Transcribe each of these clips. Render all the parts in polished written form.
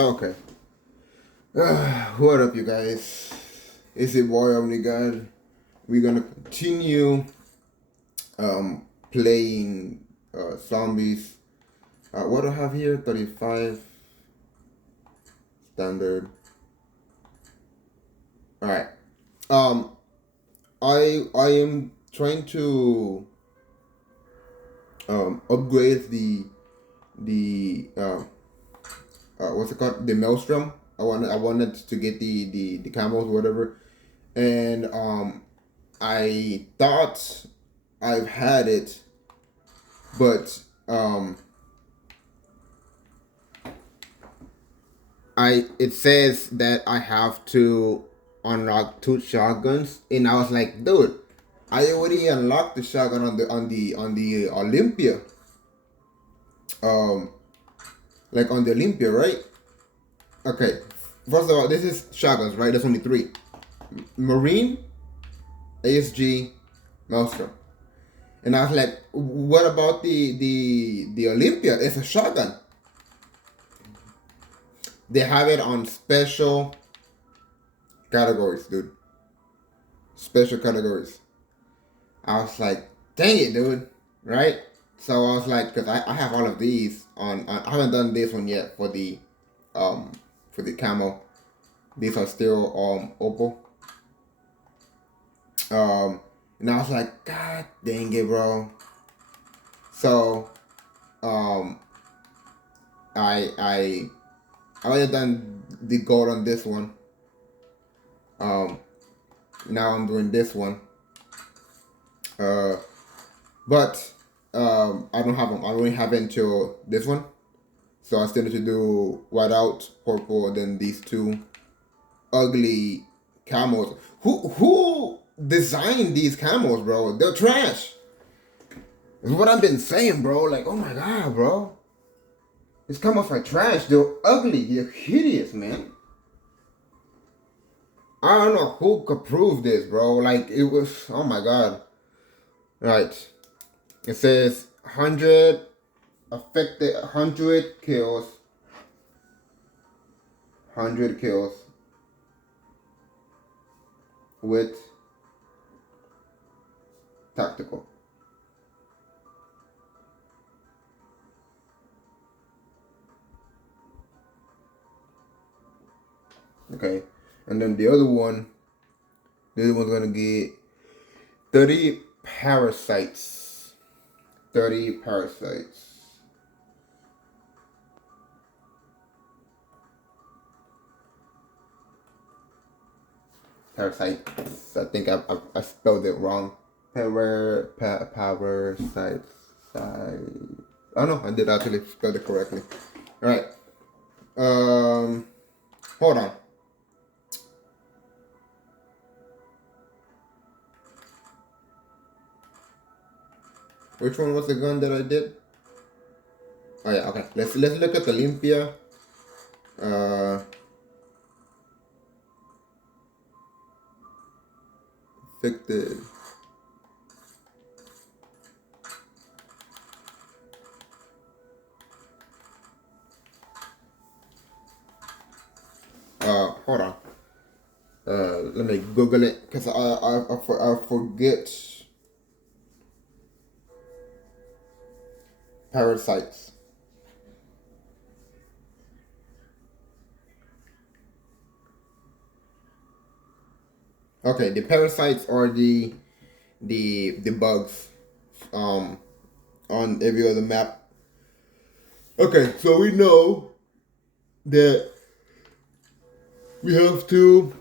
Okay. What up, you guys? It's your boy OmniGod. We're gonna continue playing zombies. What do I have here? 35 standard. All right. Um, I am trying to upgrade the what's it called, the maelstrom. I wanted to get the camels, whatever, and I thought I've had it, but it says that I have to unlock two shotguns, and I was like, dude, I already unlocked the shotgun on the Olympia, um, like on the Olympia, right? Okay, first of all, this is shotguns, right? There's only three: Marine, ASG, Maelstrom. And I was like, what about the Olympia? It's a shotgun. They have it on special categories, dude. Special categories. I was like, dang it, dude. Right? So I was like, because I have all of these on. I haven't done this one yet um for the camo. These are still opal. And I was like, God dang it, bro. So um I already done the gold on this one. Um, Now I'm doing this one. Uh, but I don't have them. I only have until this one. So I still need to do white out, purple, then these two ugly camels. Who designed these camels, bro? They're trash. Is what I've been saying, bro. Like, oh my god, bro. These camels are trash. They're ugly. They're hideous, man. I don't know who could prove this, bro. Like, it was, oh my god. Right. It says 100 affected, 100 kills. 100 kills with tactical. Okay. And then the other one, this one's gonna get 30 parasites. 30 parasites. Parasites. I think I spelled it wrong. Parasites. Oh no, I did actually spell it correctly. Alright. Hold on. Which one was the gun that I did? Oh yeah, okay. Let's look at the Olympia. Affected. Hold on. Let me Google it because I forget parasites. Okay, the parasites are the bugs on every other map. Okay, so we know that we have to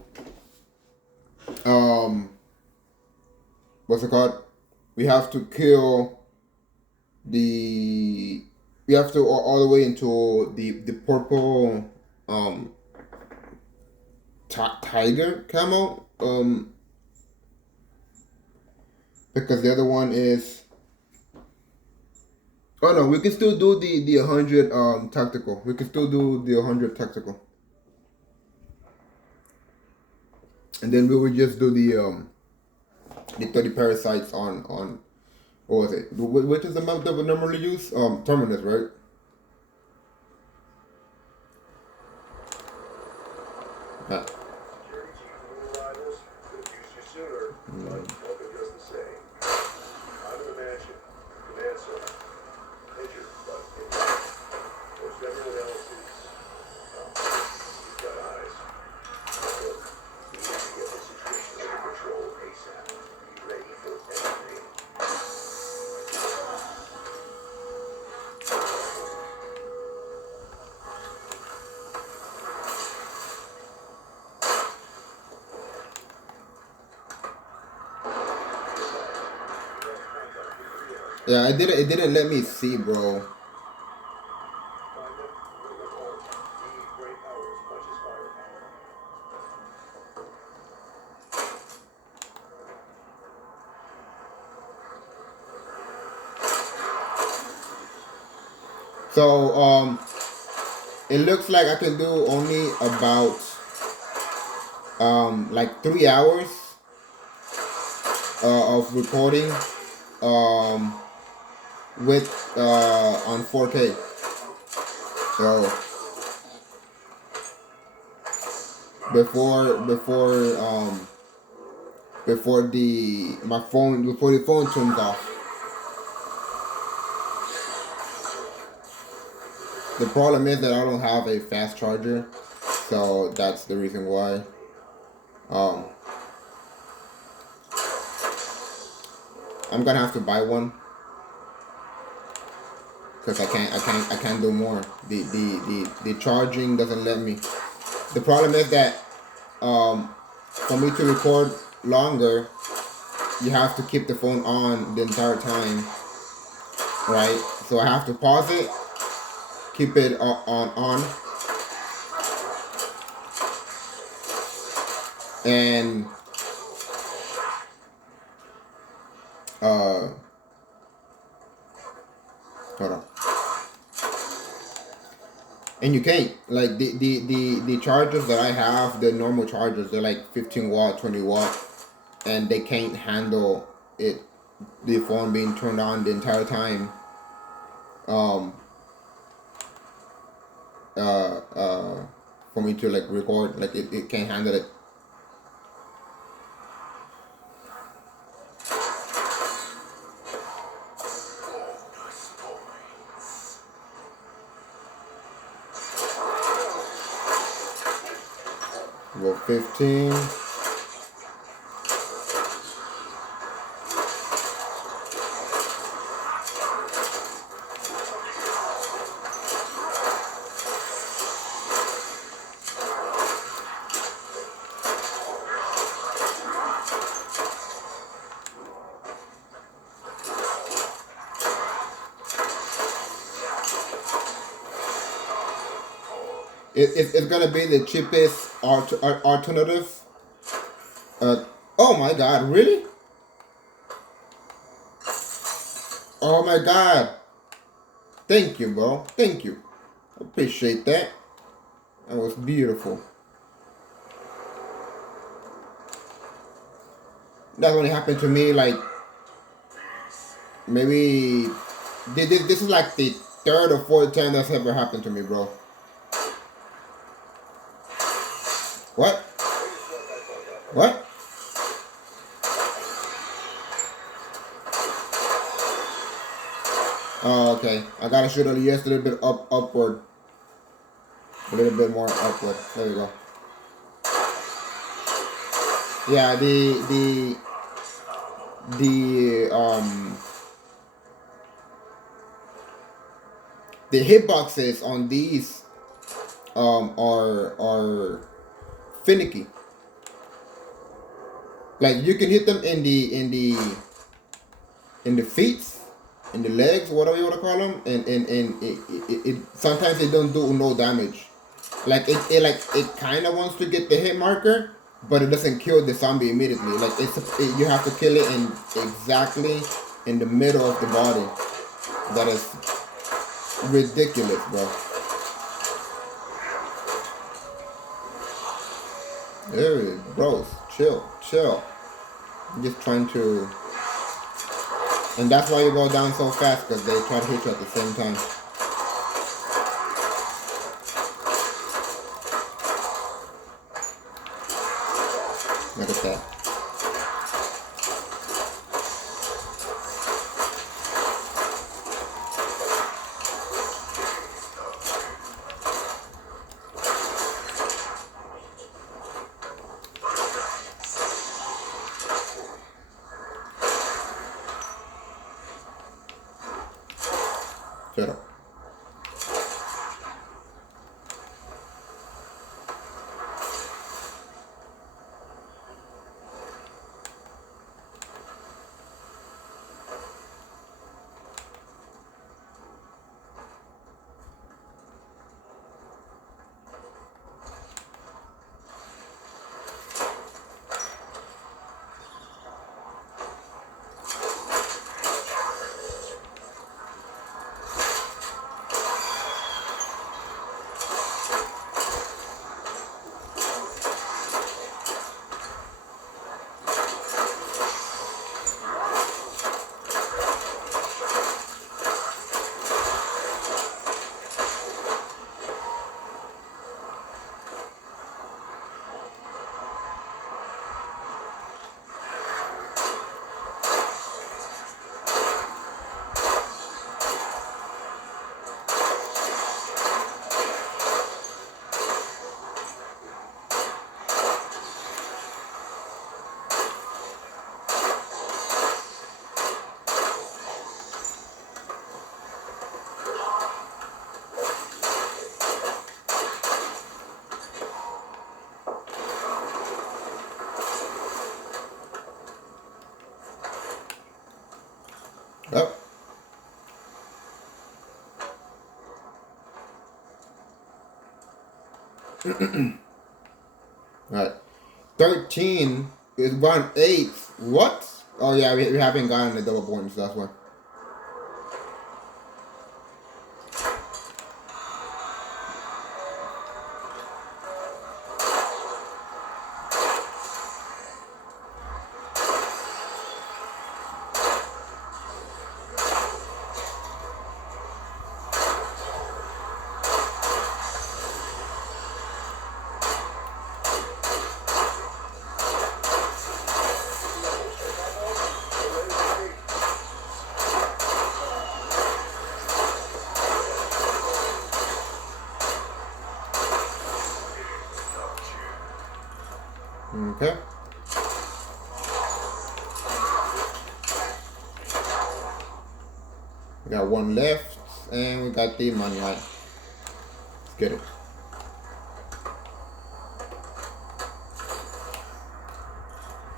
what's it called? We have to kill the we have to all the way into the purple tiger camo because the other one is, oh no, we can still do the 100 tactical. We can still do the 100 tactical. And then we would just do the 30 parasites on what was it? Which is the map that we normally use? Terminus, right? Uh, yeah, it didn't let me see, bro. So it looks like I can do only about like 3 hours of recording um with on 4K. So before the phone turns off. The problem is that I don't have a fast charger, so that's the reason why. Um, I'm gonna have to buy one because I can't do more. The charging doesn't let me. The problem is that for me to record longer, you have to keep the phone on the entire time, right? So I have to pause it, keep it on, and uh, hold on. And you can't like the chargers that I have, the normal chargers, they're like 15 watt, 20 watt, and they can't handle it, the phone being turned on the entire time. Um, uh, uh, for me to like record, like it can't handle it. About 15. It's gonna be the cheapest alternative. Oh my god, really? Oh my god. Thank you, bro. Thank you. Appreciate that. That was beautiful. That only happened to me like maybe this is like the third or fourth time that's ever happened to me, bro. What? What? Oh, okay. I gotta shoot it just a little bit upward. A little bit more upward. There you go. Yeah, the hitboxes on these are finicky. Like you can hit them in the feet, in the legs, whatever you want to call them, and it sometimes they don't do no damage. Like it kind of wants to get the hit marker, but it doesn't kill the zombie immediately. Like you have to kill it in exactly in the middle of the body. That is ridiculous, bro. There, bros, chill. I'm just trying to, and that's why you go down so fast because they try to hit you at the same time. Look at that. Shut up. Up. Alright. 13 is 1/8. What? Oh yeah, we haven't gotten the double bonus, that's why. Okay. We got one left, and we got the money line. Let's get it.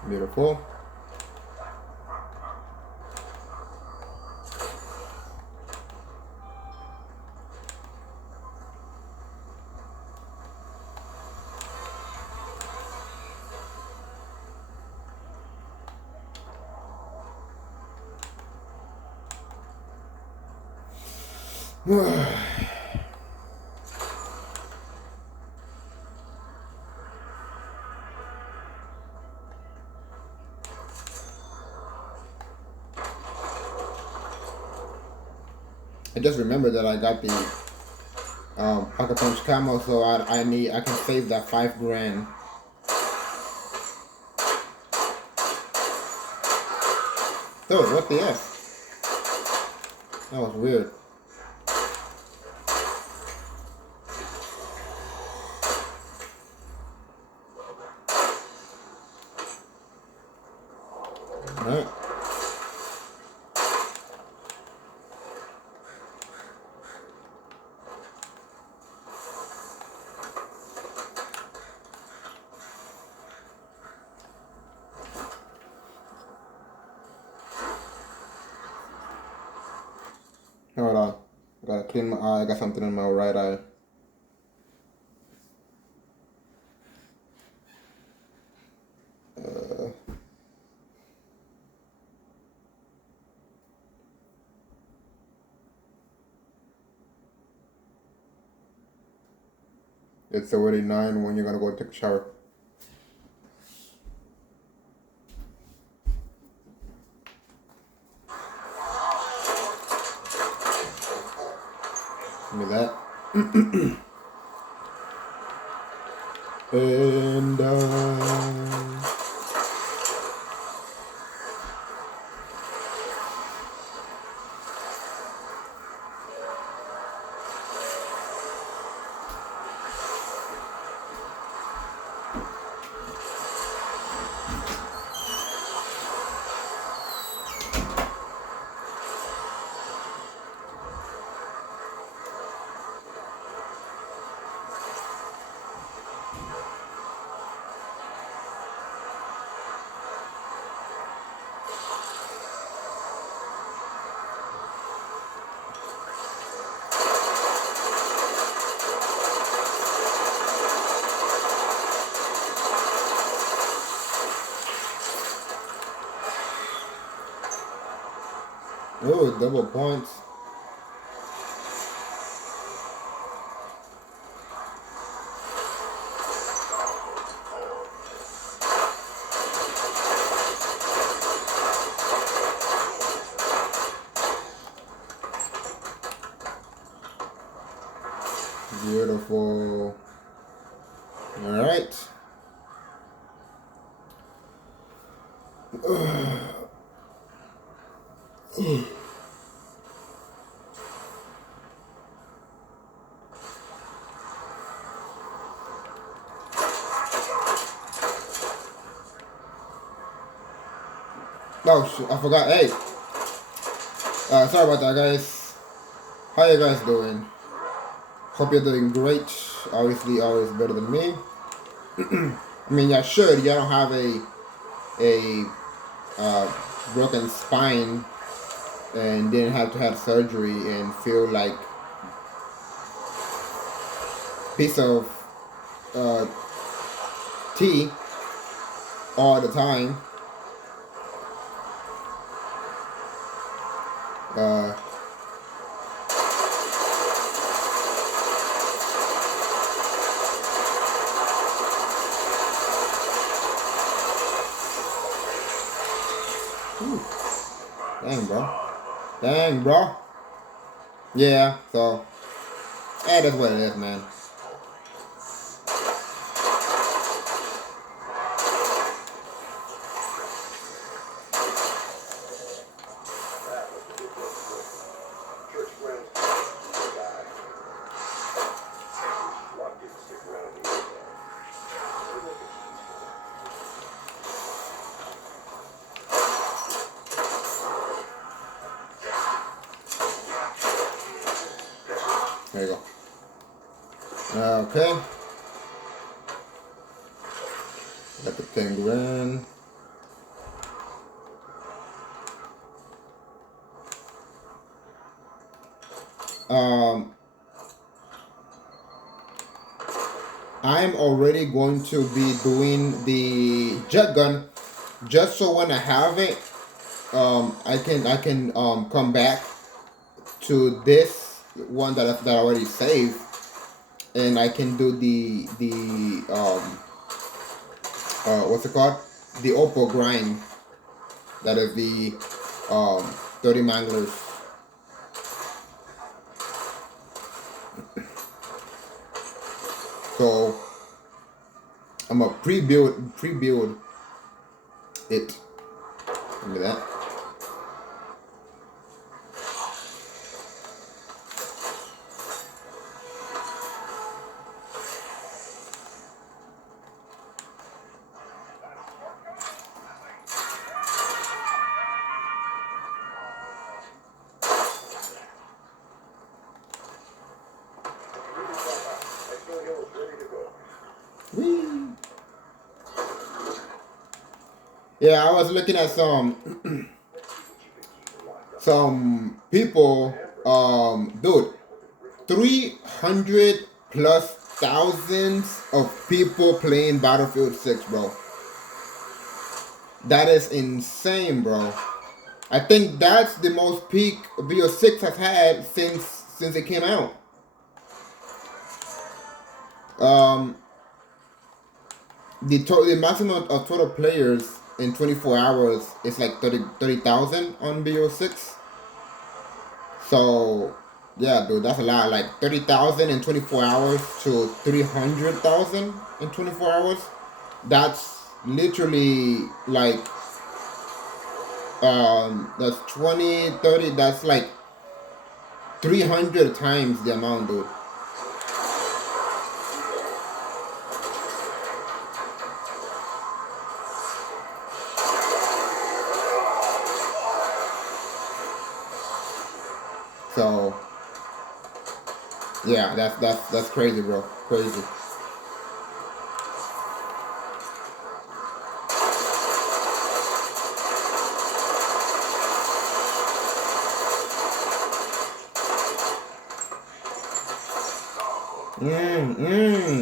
Beautiful. I just remembered that I got the Pocket Punch Camo, so I can save that $5,000. Oh, what the F? That was weird. Alright. Hold on. I gotta clean my eye. I got something in my right eye. It's already 9 when you're gonna go take a shower. Give me that. And Oh, double points. Beautiful. All right. Oh shoot, I forgot. Hey, sorry about that, guys. How you guys doing? Hope you're doing great. Obviously, always better than me. I mean, yeah, sure. You don't have a broken spine and didn't have to have surgery and feel like piece of uh, tea all the time. Uh, Dang, bro. Dang, bro. Yeah, so, that's what it is, man. There you go. Okay. Got the 10 grand. Um, I'm already going to be doing the jet gun, just so when I have it, I can come back to this one that I already saved, and I can do the what's it called? The Oppo grind. That is the um 30 manglers. So I'm a pre-build it. Look at that. Whee. Yeah, I was looking at some people, dude, 300 plus thousands of people playing Battlefield 6, bro. That is insane, bro. I think that's the most peak BO6 has had since it came out. Um, the maximum of total players in 24 hours is like 30,000 on BO6. So yeah, dude, that's a lot. Like 30,000 in 24 hours to 300,000 in 24 hours. That's literally like that's 20, 30. That's like 300 times the amount, dude. So yeah, that's crazy, bro. Crazy.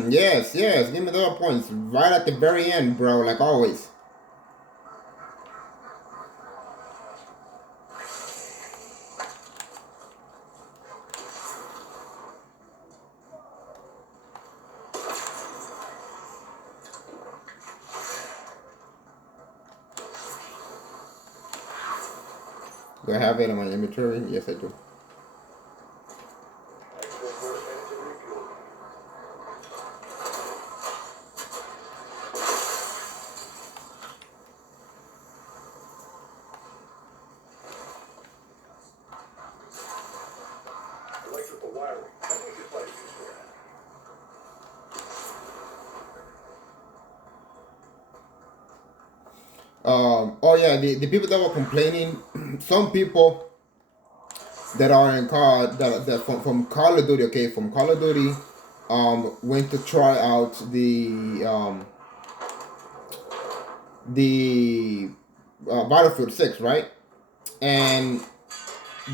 Yes, yes. Give me the points right at the very end, bro. Like always. Do I have it in my inventory? Yes, I do. Oh yeah, the people that were complaining, some people that are in that from Call of Duty, okay, from Call of Duty, went to try out the Battlefield 6, right? And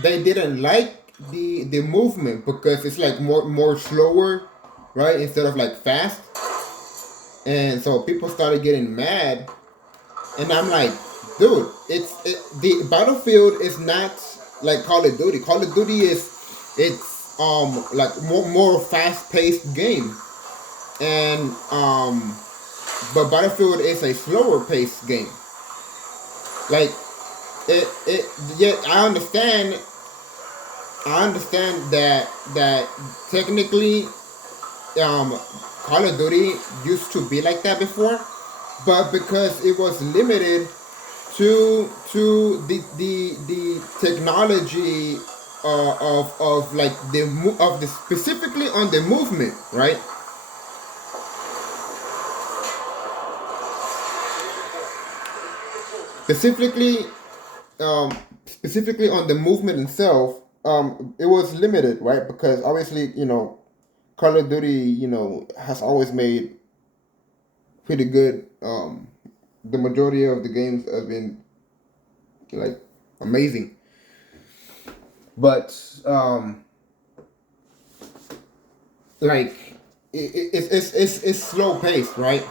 they didn't like the movement because it's like more slower, right? Instead of like fast. And so people started getting mad, and I'm like, dude, the Battlefield is not like Call of Duty. Call of Duty is it's like more fast paced game, and but Battlefield is a slower paced game. Like it yeah, I understand that technically Call of Duty used to be like that before, but because it was limited to the technology of like of the specifically on the movement, right? Specifically, specifically on the movement itself, it was limited, right? Because obviously, Call of Duty, has always made pretty good. The majority of the games have been like amazing, but like it's slow paced, right?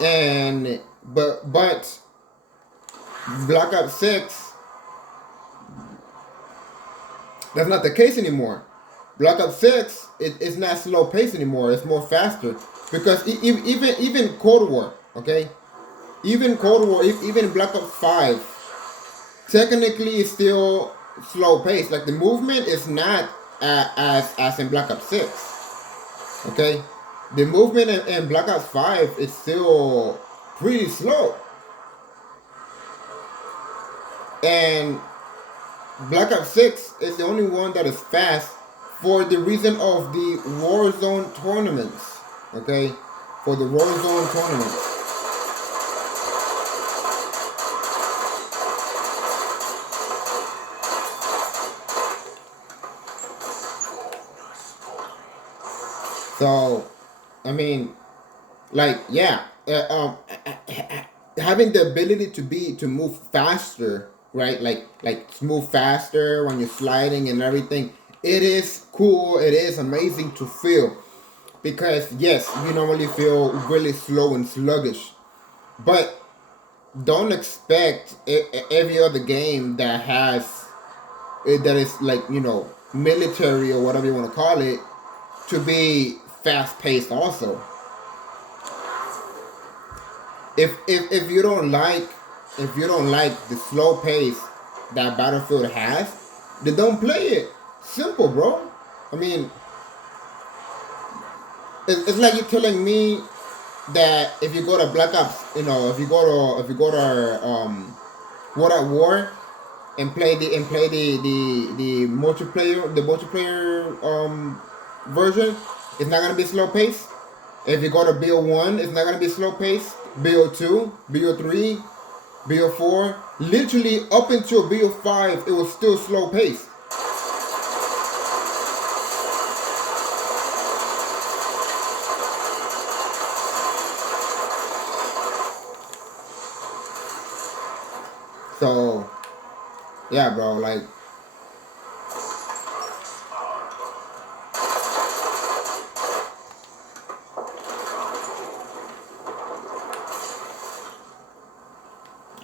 And but Black Ops 6, that's not the case anymore. Black Ops 6, it's not slow paced anymore. It's more faster because even Cold War, okay, even Cold War, even Black Ops 5, technically it's still slow paced. Like the movement is not as in Black Ops 6, okay. The movement in Black Ops 5 is still pretty slow, and Black Ops 6 is the only one that is fast for the reason of the Warzone tournaments. Okay? For the Warzone tournaments. So, I mean, like, yeah, having the ability to move faster, right? Like move faster when you're sliding and everything. It is cool. It is amazing to feel because yes, you normally feel really slow and sluggish, but don't expect every other game that has that is like military or whatever you want to call it to be fast paced also. If you don't like the slow pace that Battlefield has, then don't play it. Simple, bro. I mean, it's like you're telling me that if you go to Black Ops, if you go to World at War and play the multiplayer version, it's not gonna be slow pace. If you go to BO1, it's not gonna be slow pace. BO2, BO3, BO4, literally up until BO5, it was still slow pace. So yeah, bro, like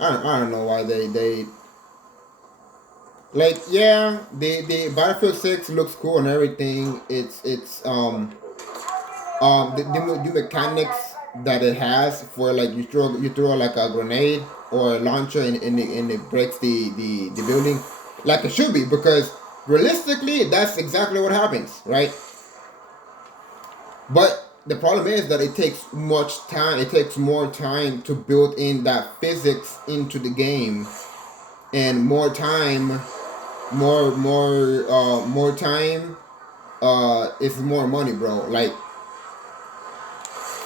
I don't know why they like yeah the Battlefield 6 looks cool and everything. The mechanics that it has for like you throw like a grenade or a launcher and it breaks the building, like it should be, because realistically that's exactly what happens, right? But the problem is that it takes much time. It takes more time to build in that physics into the game, and more time, more time is more money, bro. Like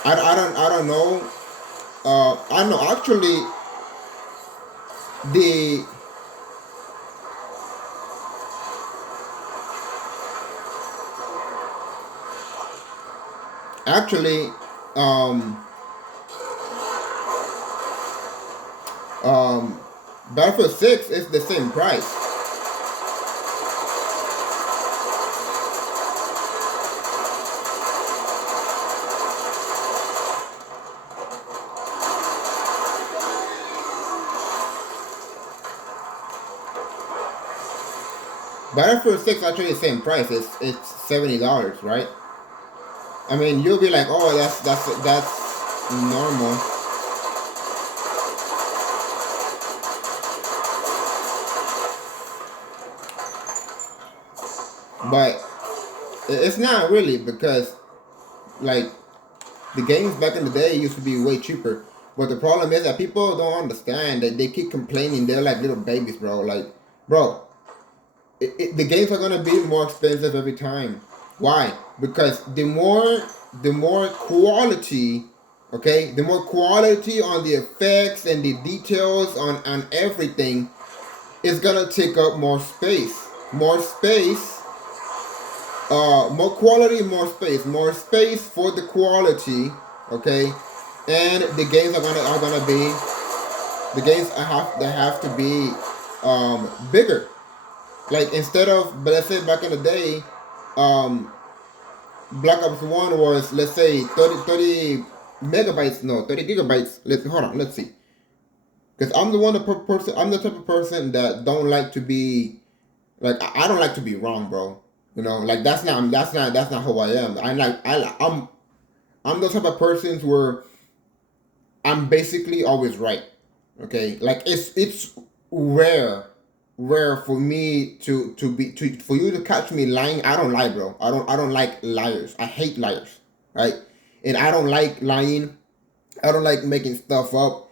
I don't know. I know actually the actually um um Battlefield 6 is the same price. Battlefield 6 actually the same price. It's $70, right? I mean, you'll be like, oh, that's normal, but it's not really, because like the games back in the day used to be way cheaper. But the problem is that people don't understand that they keep complaining. They're like little babies, bro. Like, bro, the games are gonna be more expensive every time. Why? Because the more quality, okay, the more quality on the effects and the details on everything is gonna take up more space. More space, more quality, more space for the quality, okay, and the games are gonna be the games they have to be bigger. Like instead of, but let's say back in the day, um, Black Ops One was, let's say, 30 megabytes, no, 30 gigabytes. Let's hold on, let's see, because I'm the type of person that don't like to be like I don't like to be wrong, bro. You know, like that's not who I am. I'm the type of person where I'm basically always right. Okay, like it's rare, rare for me to for you to catch me lying. I don't lie, bro. I don't like liars. I hate liars, right? And I don't like lying. I don't like making stuff up.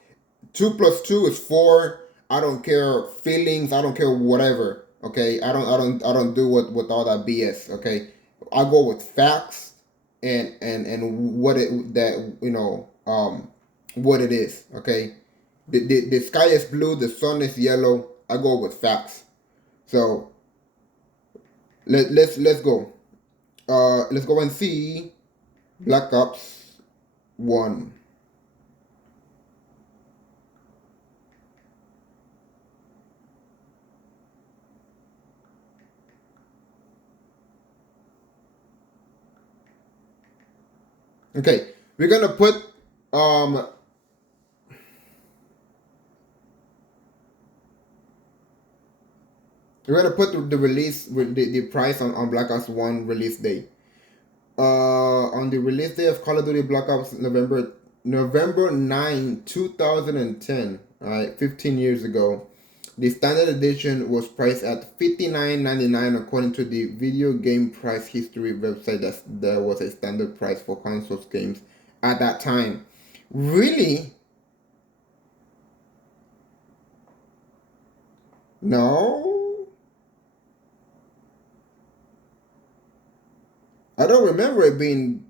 Two plus two is four. I don't care feelings. I don't care whatever. Okay, I don't do with all that BS. Okay, I go with facts and what it that what it is. Okay, the sky is blue. The sun is yellow. I go with facts. So let's go. Let's go and see Black Ops 1. Okay, we're gonna put um we're gonna put the release with the price on Black Ops 1 release day. On the release day of Call of Duty Black Ops, November 9, 2010, alright, 15 years ago. The standard edition was priced at $59.99 according to the video game price history website. There was a standard price for consoles games at that time. Really? No? I don't remember it being.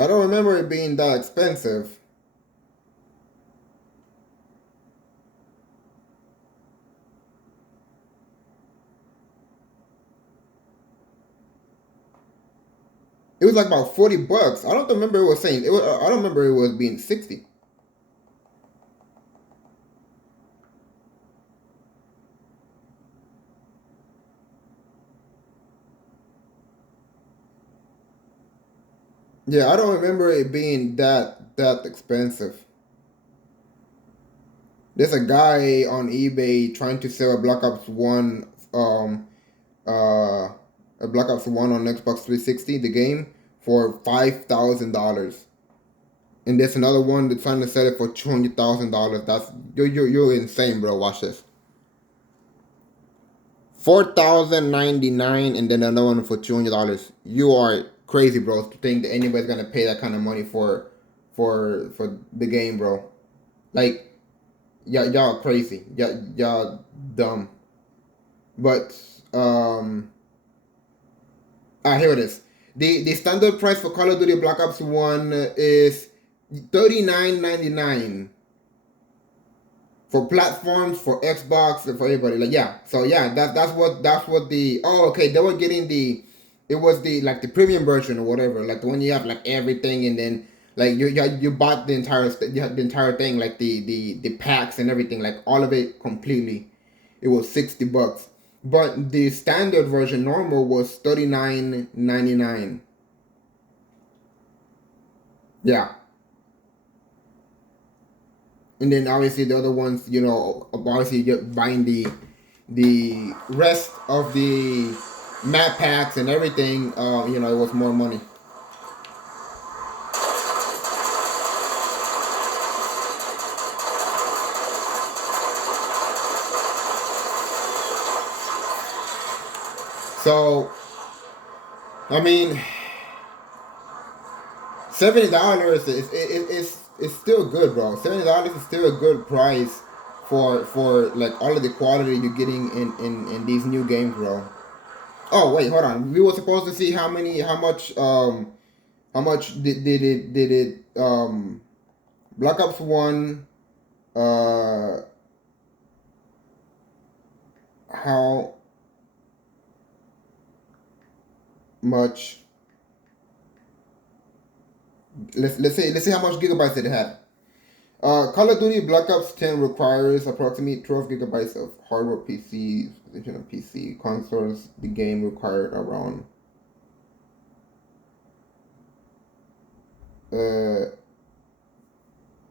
I don't remember it being that expensive. It was like about $40. I don't remember it was saying it was. I don't remember it was being 60. Yeah, I don't remember it being that expensive. There's a guy on eBay trying to sell a Black Ops One, a Black Ops One on Xbox 360, the game, for $5,000. And there's another one that's trying to sell it for $200,000. That's you're insane, bro. Watch this. 4,099, and then another one for $200. You are crazy, bro, to think that anybody's gonna pay that kind of money for the game, bro. Like, y'all crazy. Y'all dumb. But here it is. The standard price for Call of Duty Black Ops 1 is $39.99 for platforms, for Xbox, and for everybody. Like, yeah. So yeah, that's what the okay, they were getting it was the like the premium version or whatever, like the one you have like everything, and then like you bought you had the entire thing, like the packs and everything, like all of it completely. It was $60. But the standard version normal was $39.99. Yeah. And then obviously the other ones, obviously you're buying the rest of the map packs and everything. It was more money. So, I mean, $70 is still good, bro. $70 is still a good price for like all of the quality you're getting in these new games, bro. Oh wait, hold on. We were supposed to see how much did it Black Ops 1 how much let's see how much gigabytes it had. Call of Duty Black Ops 10 requires approximately 12 gigabytes of hardware PCs, position of PC consoles. The game required around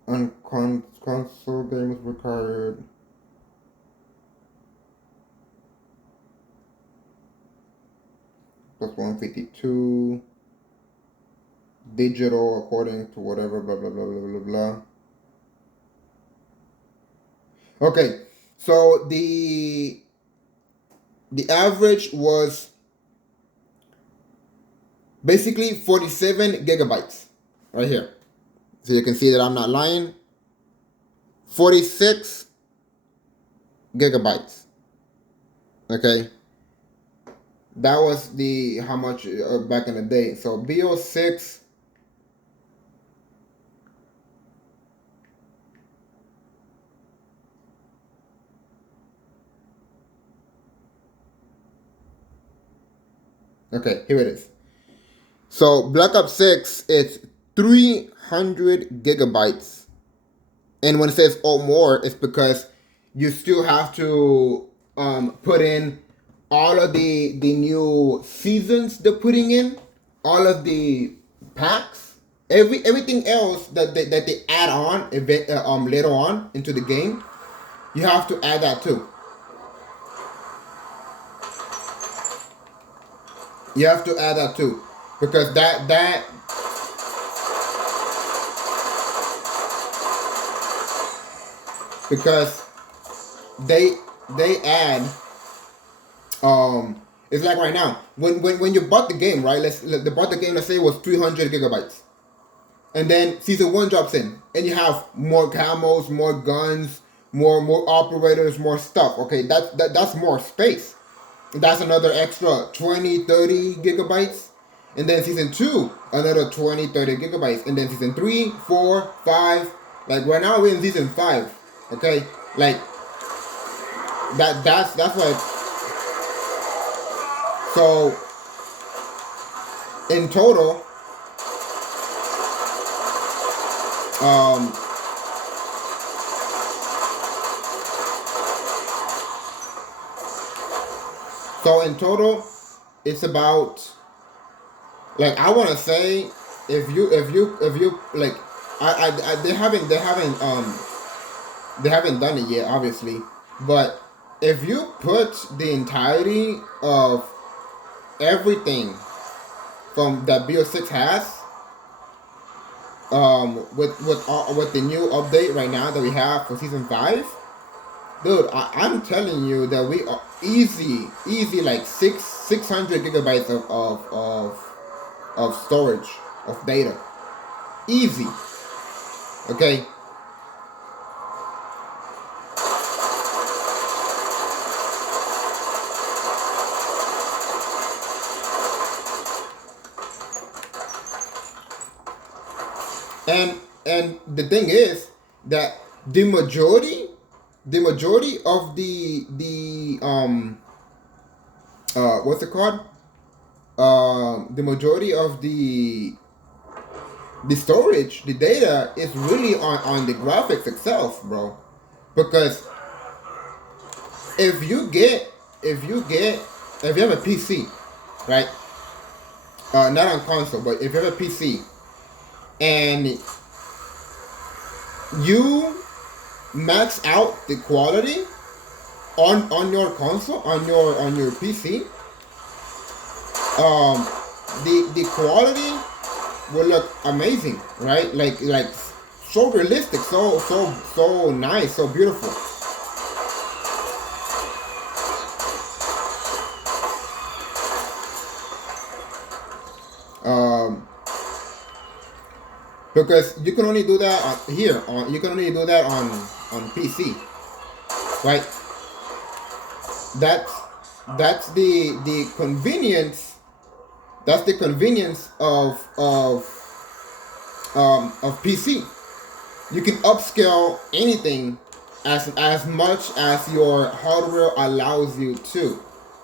on console games required plus 152 digital according to whatever blah blah blah blah blah blah. Okay, so the average was basically 47 gigabytes right here. So you can see that I'm not lying. 46 gigabytes. Okay. That was the how much back in the day. So BO6. Okay, here it is. So Black Ops 6, it's 300 gigabytes. And when it says or more, it's because you still have to put in all of the new seasons they're putting in, all of the packs, everything else that they add on later on into the game, you have to add that too. You have to add that too, because that because they add it's like right now when you bought the game, right? They bought the game, let's say it was 300 gigabytes, and then season 1 drops in and you have more camos, more guns, more operators, more stuff. Okay, that's more space. That's another extra 20-30 gigabytes. And then season 2, another 20-30 gigabytes. And then season 3, 4, 5. Like right now we're in season 5. Okay? Like that's what. So in total, it's about, like, I want to say, if you like, they haven't done it yet, obviously, but if you put the entirety of everything from that BO6 has, with the new update right now that we have for season 5, dude, I'm telling you that we are easy like 600 gigabytes of storage of data, easy. Okay. And the thing is that the majority of the what's it called, the majority of the storage, the data is really on the graphics itself, bro. Because if you get if you get if you have a PC, right, not on console, but if you have a PC and you max out the quality on your console, on your PC, um the quality will look amazing, right? Like so realistic, so nice, so beautiful. Um, because you can only do that here. You can only do that on PC, right? That's that's the convenience. That's the convenience of PC. You can upscale anything as much as your hardware allows you to.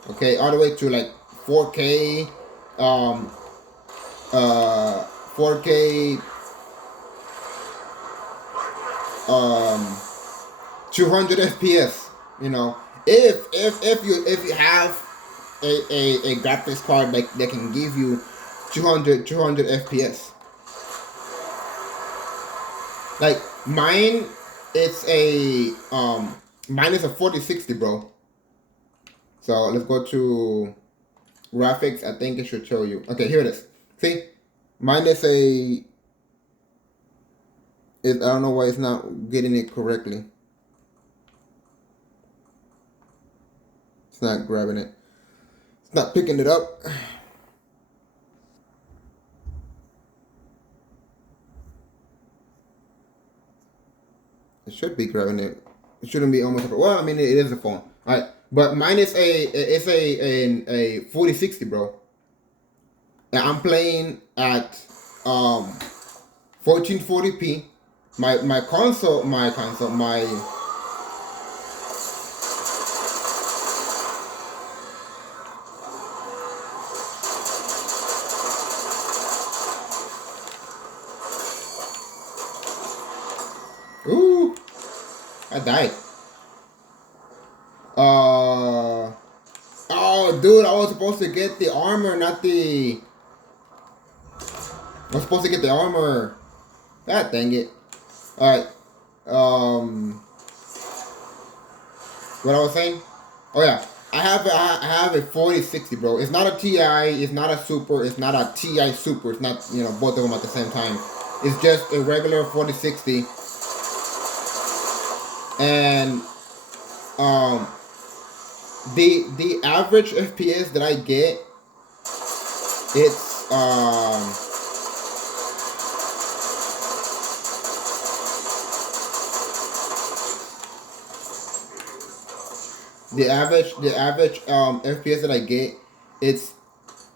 Okay, all the way to like 4K, um, 4K, um, 200 FPS. You know, if you have a graphics card that can give you 200 FPS. Like mine, it's a mine is a 4060, bro. So let's go to graphics. I think it should show you. Okay, here it is. See, mine is a. I don't know why it's not getting it correctly. It's not grabbing it. It's not picking it up. It should be grabbing it. It shouldn't be almost. Well, I mean, it is a phone. All right, but mine is a 4060, bro. And I'm playing at 1440p. My console, my ooh, I died. Oh, dude, I was supposed to get the armor, not the. I was supposed to get the armor. God dang it. Alright. What I was saying? Oh yeah. I have a 4060, bro. It's not a TI, it's not a Super, it's not a TI Super. It's not, both of them at the same time. It's just a regular 4060. And the average FPS that I get, it's the average FPS that I get, it's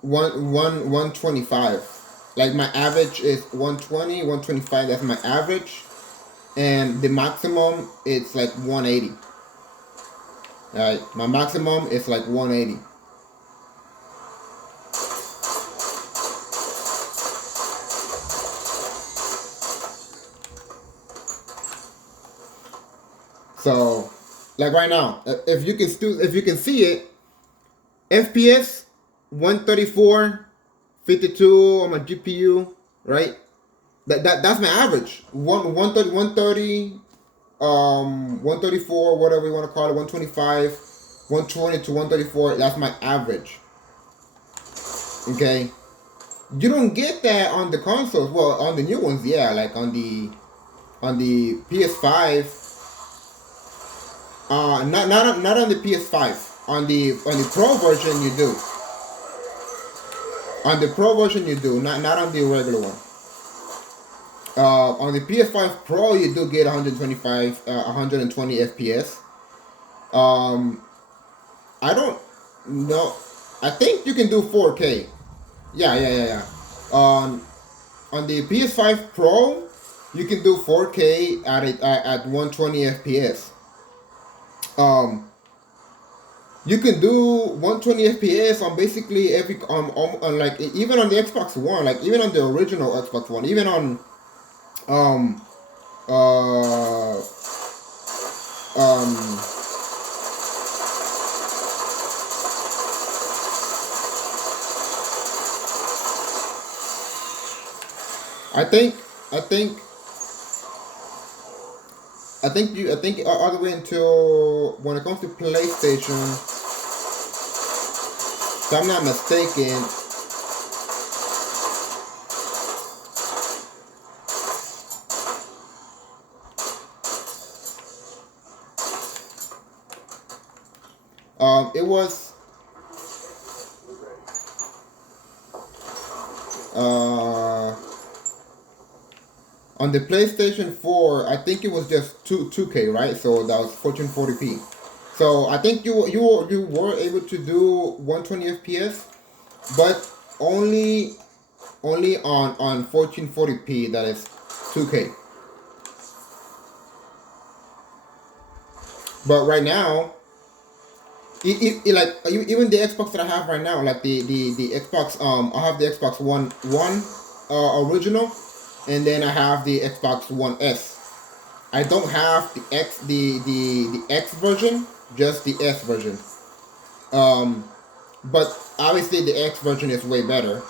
125. Like my average is 120, 125. That's my average, and the maximum it's like 180. Alright, my maximum is like 180. So, like right now, if you can see it, FPS 134, 52 on my GPU, right? That's my average. 130, 134, whatever you want to call it, 125, 120 to 134. That's my average. Okay. You don't get that on the consoles. Well, on the new ones, yeah, like on the PS5. Not on the PS5. On the Pro version, you do. On the Pro version, you do. Not on the regular one. On the PS5 Pro, you do get 120 FPS. Um, I don't know. I think you can do 4K. Yeah, yeah, yeah, yeah. On the PS5 Pro, you can do 4K at 120 FPS. Um, you can do 120 FPS on basically every on like even on the Xbox One, like even on the original Xbox One, even on um uh um I think I think I think all the way until when it comes to PlayStation, if I'm not mistaken, it was uh on the PlayStation 4, I think it was just 2K, right? So that was 1440p. So I think you were able to do 120 FPS, but only on 1440p, that is 2K. But right now, like even the Xbox that I have right now, like the Xbox, I have the Xbox One original, and then I have the Xbox One S. I don't have the X version, just the S version. Um, but obviously the X version is way better.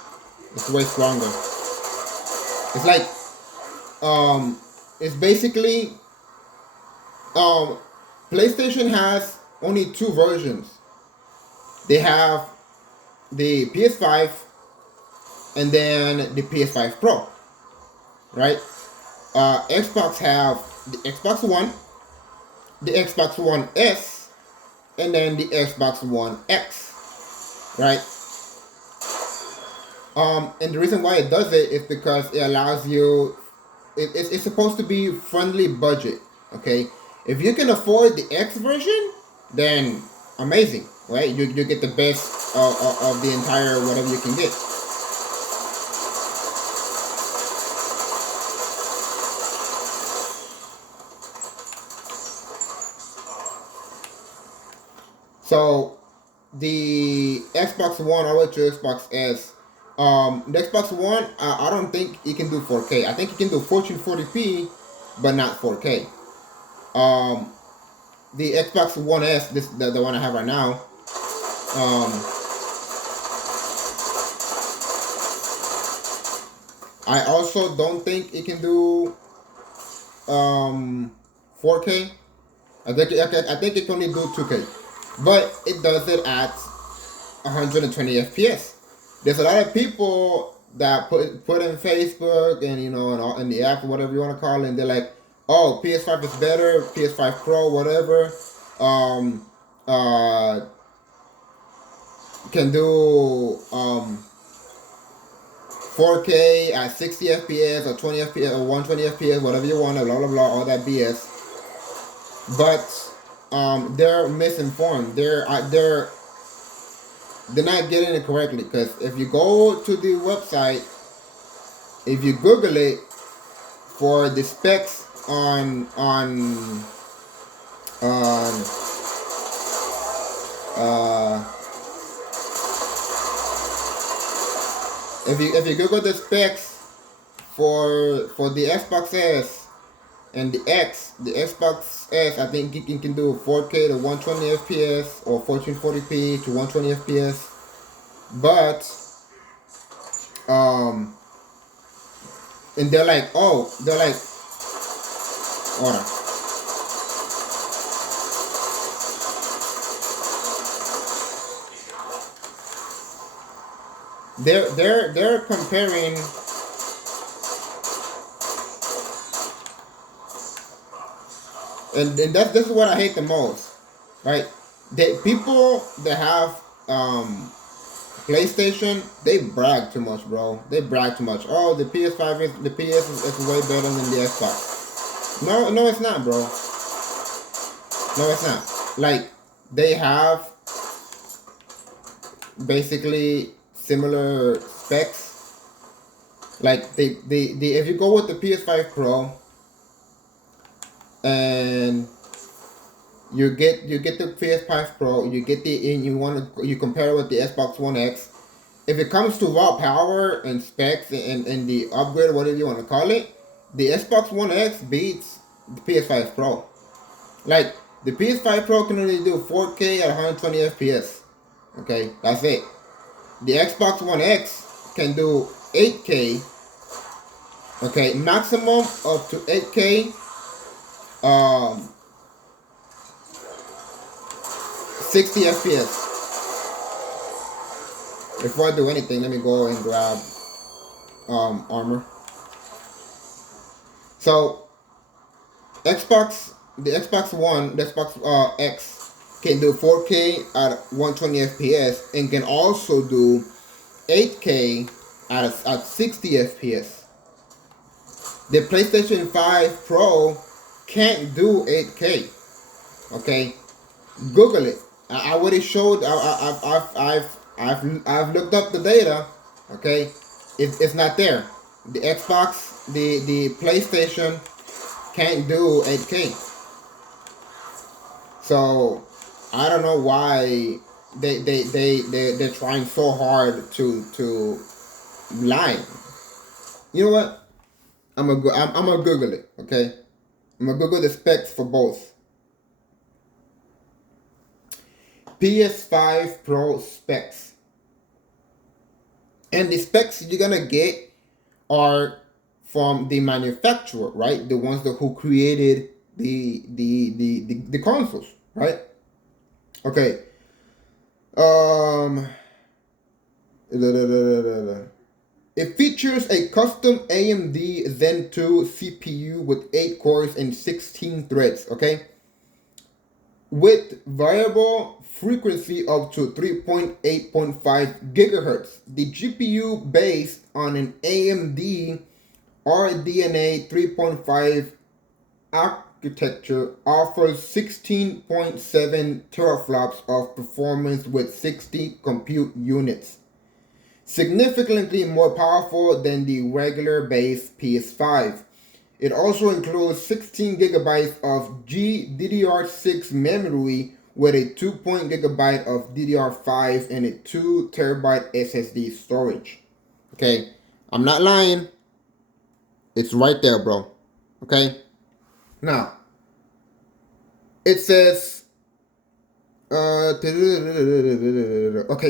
It's way stronger. It's like it's basically um, PlayStation has only two versions. They have the PS5 and then the PS5 Pro, right? Xbox have the Xbox One, the Xbox One S, and then the Xbox One X, right? And the reason why it does it is because it allows you. It's supposed to be friendly budget. Okay, if you can afford the X version, then amazing, right? You get the best of the entire whatever you can get. So the Xbox One all the way to Xbox S. The Xbox One, I don't think it can do 4K. I think it can do 1440p, but not 4K. Um, the Xbox One S, the one I have right now. Um, I also don't think it can do 4K. I think it can only do 2K, but it does it at 120 FPS. There's a lot of people that put in Facebook and and all, in the app, whatever you want to call it, and they're like, "Oh, PS5 is better, PS5 Pro, whatever, um, uh, can do 4K at 60 FPS or 20 FPS or 120 FPS, whatever you want, blah blah blah, all that BS." But they're misinformed. They're not getting it correctly, because if you go to the website, if you Google it for the specs on uh if you Google the specs for the Xbox S and the Xbox S, I think you can do 4K to 120 FPS or 1440p to 120 FPS, but um and they're like, hold on. They're comparing, and that's this is what I hate the most, right? They people that have PlayStation, they brag too much, bro. They brag too much. Oh, the PS is way better than the Xbox. No, no, it's not, bro. No, it's not. Like they have basically similar specs. Like they if you go with the PS5 Pro and you get the PS5 Pro, you get the and you compare it with the Xbox One X. If it comes to raw power and specs and the upgrade, whatever you want to call it, the Xbox One X beats the PS5 Pro. Like the PS5 Pro can only do 4K at 120 FPS. Okay, that's it. The Xbox One X can do 8K. Okay, maximum up to 8K. Um, 60 FPS. Before I do anything, let me go and grab armor. So the Xbox One, the Xbox X can do 4K at 120 FPS and can also do 8K at 60 FPS. The PlayStation 5 Pro can't do 8K. Okay, Google it. I already showed. I've looked up the data. Okay, it's not there. The Xbox, the PlayStation can't do 8K. So I don't know why they're trying so hard to lie. You know what? I'm gonna Google it. Okay, I'm gonna Google the specs for both. PS5 Pro specs. And the specs you're gonna get are from the manufacturer, right? The ones that who created the consoles, right? Okay. Um It features a custom AMD Zen 2 CPU with 8 cores and 16 threads, okay? With variable frequency up to 3.8.5 gigahertz. The GPU based on an AMD RDNA 3.5 architecture offers 16.7 teraflops of performance with 60 compute units, significantly more powerful than the regular base PS5. It also includes 16 gigabytes of GDDR6 memory with a 2 gigabyte of DDR5 and a 2 terabyte SSD storage. Okay, I'm not lying. It's right there, bro. Okay, now it says, okay,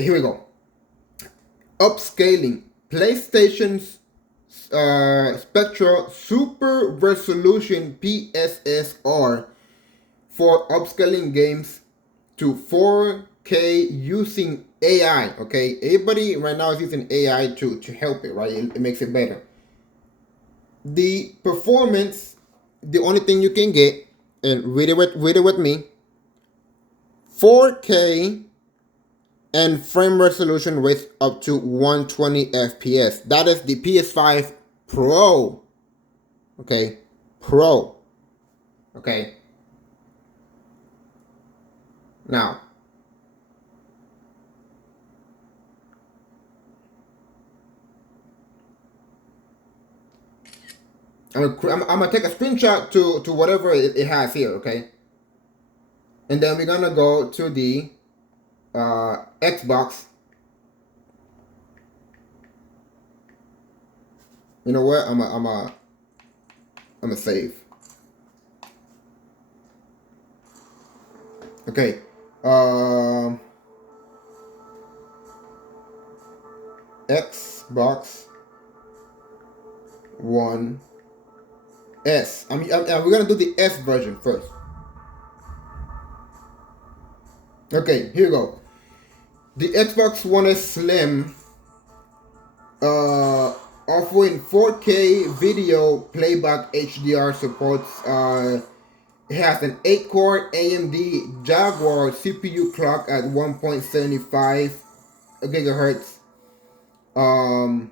here we go. Upscaling PlayStation's Spectra Super Resolution PSSR for upscaling games to 4K using AI. Okay, everybody right now is using AI to help it, right? It makes it better. The performance, the only thing you can get, and read it with me, 4K and frame resolution with up to 120 FPS. That is the PS5 Pro. Okay, Pro. Okay. Now, I'm gonna take a screenshot to whatever it has here. Okay, and then we're gonna go to the Xbox. You know what? I'm a save. Okay. Xbox One S. We're gonna do the S version first. Okay, here we go. The Xbox One S Slim uh, offering 4K video playback HDR supports. It has an 8-core AMD Jaguar CPU clock at 1.75 gigahertz. Um,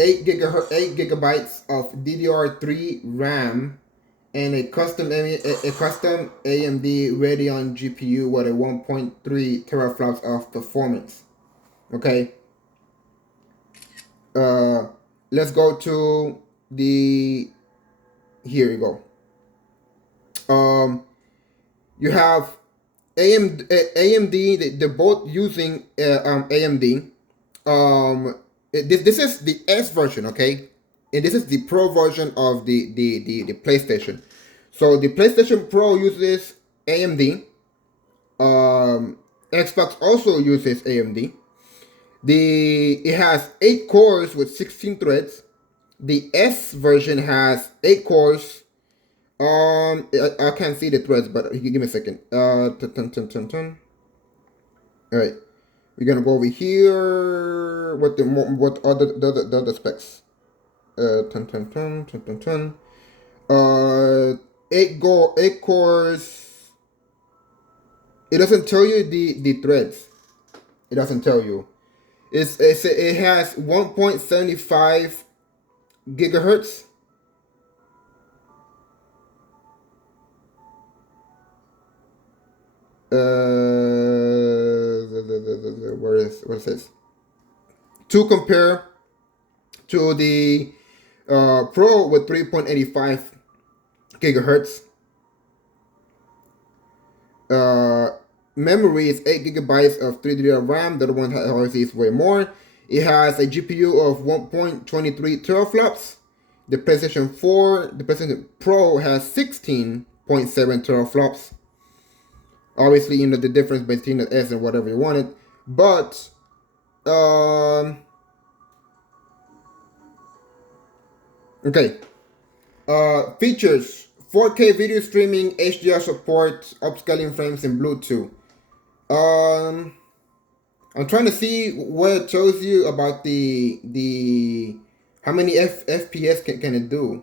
8 gigabytes of DDR3 RAM, and a custom AMD Radeon GPU with a 1.3 teraflops of performance. Okay. Uh, let's go to the. Here you go. You have AMD. They're both using AMD. This is the S version, okay, and this is the Pro version of the PlayStation. So the PlayStation Pro uses AMD. Xbox also uses AMD. It has 8 cores with 16 threads. The S version has 8 cores. I can't see the threads, but give me a second. All right, we're gonna go over here. What are the specs? Ten, ten, ten, ten, ten, ten. 8 cores. It doesn't tell you the threads. It doesn't tell you. It has 1.75 gigahertz. What is this? To compare to the Pro with 3.85 gigahertz. Memory is 8 gigabytes of 3D RAM. The other one obviously is way more. It has a GPU of 1.23 teraflops. The PlayStation Pro has 16.7 teraflops. Obviously, you know the difference between the S and whatever you wanted. But okay. Features: 4K video streaming, HDR support, upscaling frames, and Bluetooth. Um, I'm trying to see what it tells you about the how many FPS can it do.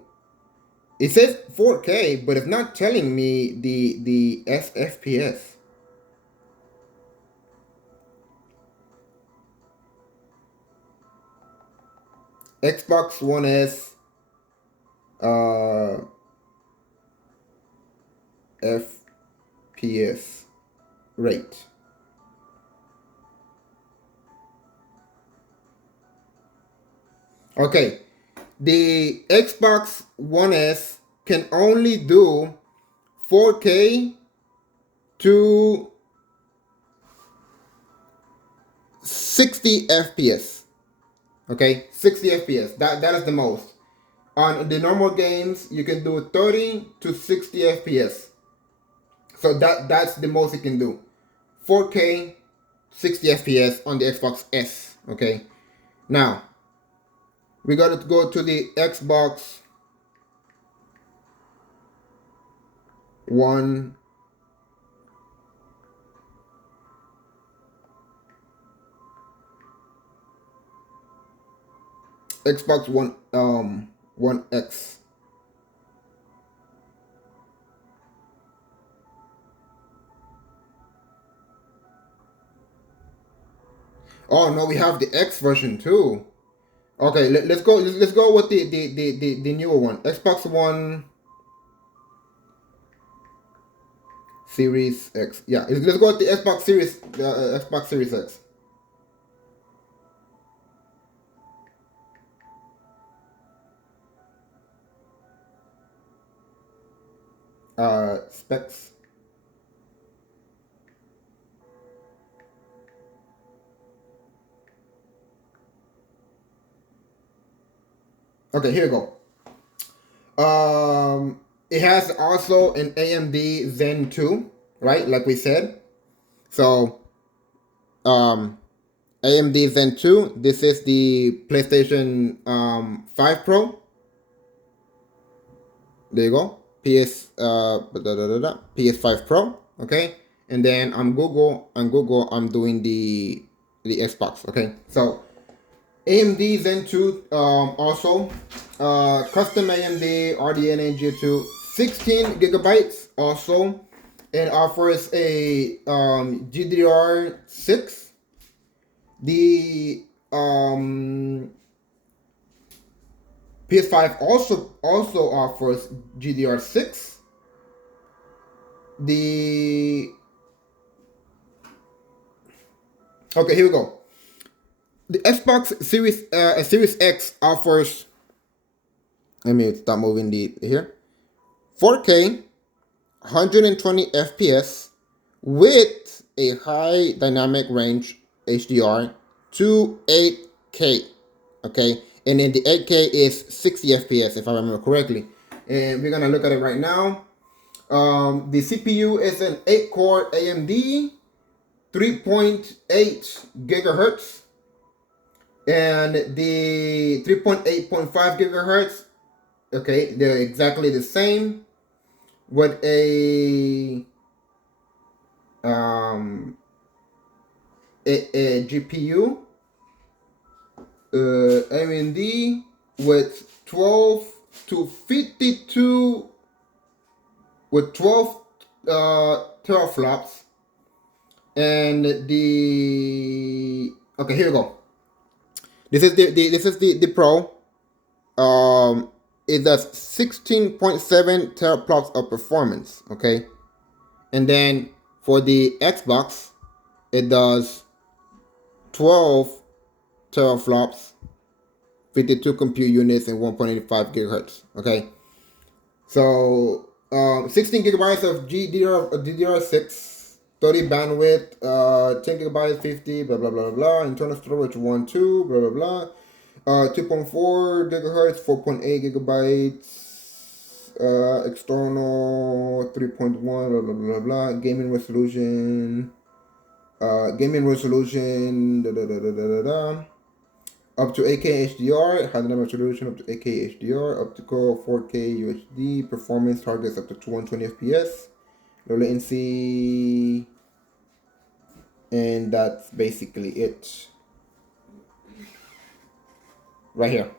It says 4K, but it's not telling me the FPS. Xbox One S FPS rate. Okay, the Xbox One S can only do 4K to 60 FPS. Okay, 60 FPS. That is the most. On the normal games, you can do 30 to 60 FPS. So that's the most it can do. 4K, 60 FPS on the Xbox S. Okay. Now, we got to go to the Xbox One. Xbox One X. Oh no, we have the X version too. Okay, let's go. Let's go with the newer one. Xbox One Series X. Yeah, let's go with the Xbox Series X. Specs. Okay, here we go. It has also an AMD Zen 2, right? Like we said. So, AMD Zen 2. This is the PlayStation 5 Pro. There you go. PS5 Pro. Okay, and then on Google I'm doing the the Xbox. Okay, so AMD Zen 2 also custom AMD RDNA G2 16 gigabytes also, and offers a GDR6. The PS5 also offers GDR6. The Okay, here we go. The Xbox Series X offers. Let me stop moving the here. 4K, 120 FPS with a high dynamic range HDR to 8K. Okay, and then the 8K is 60 FPS if I remember correctly. And we're gonna look at it right now. The CPU is an 8-core AMD, 3.8 gigahertz, and the 3.8.5 gigahertz. Okay, they're exactly the same with um, a GPU, AMD with 12 to 52 with 12 teraflops, and the okay, here we go. This is the Pro. It does 16.7 teraflops of performance. Okay, and then for the Xbox, it does 12 teraflops, 52 compute units, and 1.85 gigahertz. Okay, so 16 gigabytes of DDR6, 30 bandwidth, 10 gigabytes, 50, blah blah blah blah. Internal storage 1, 2, blah blah blah. 2.4 gigahertz, 4.8 gigabytes. External 3.1, blah blah blah blah. Gaming resolution. Da, da, da, da, da, da. Up to 8K HDR, high dynamic resolution up to 8K HDR, optical 4K UHD, performance targets up to 220 FPS, low latency, and that's basically it. Right here.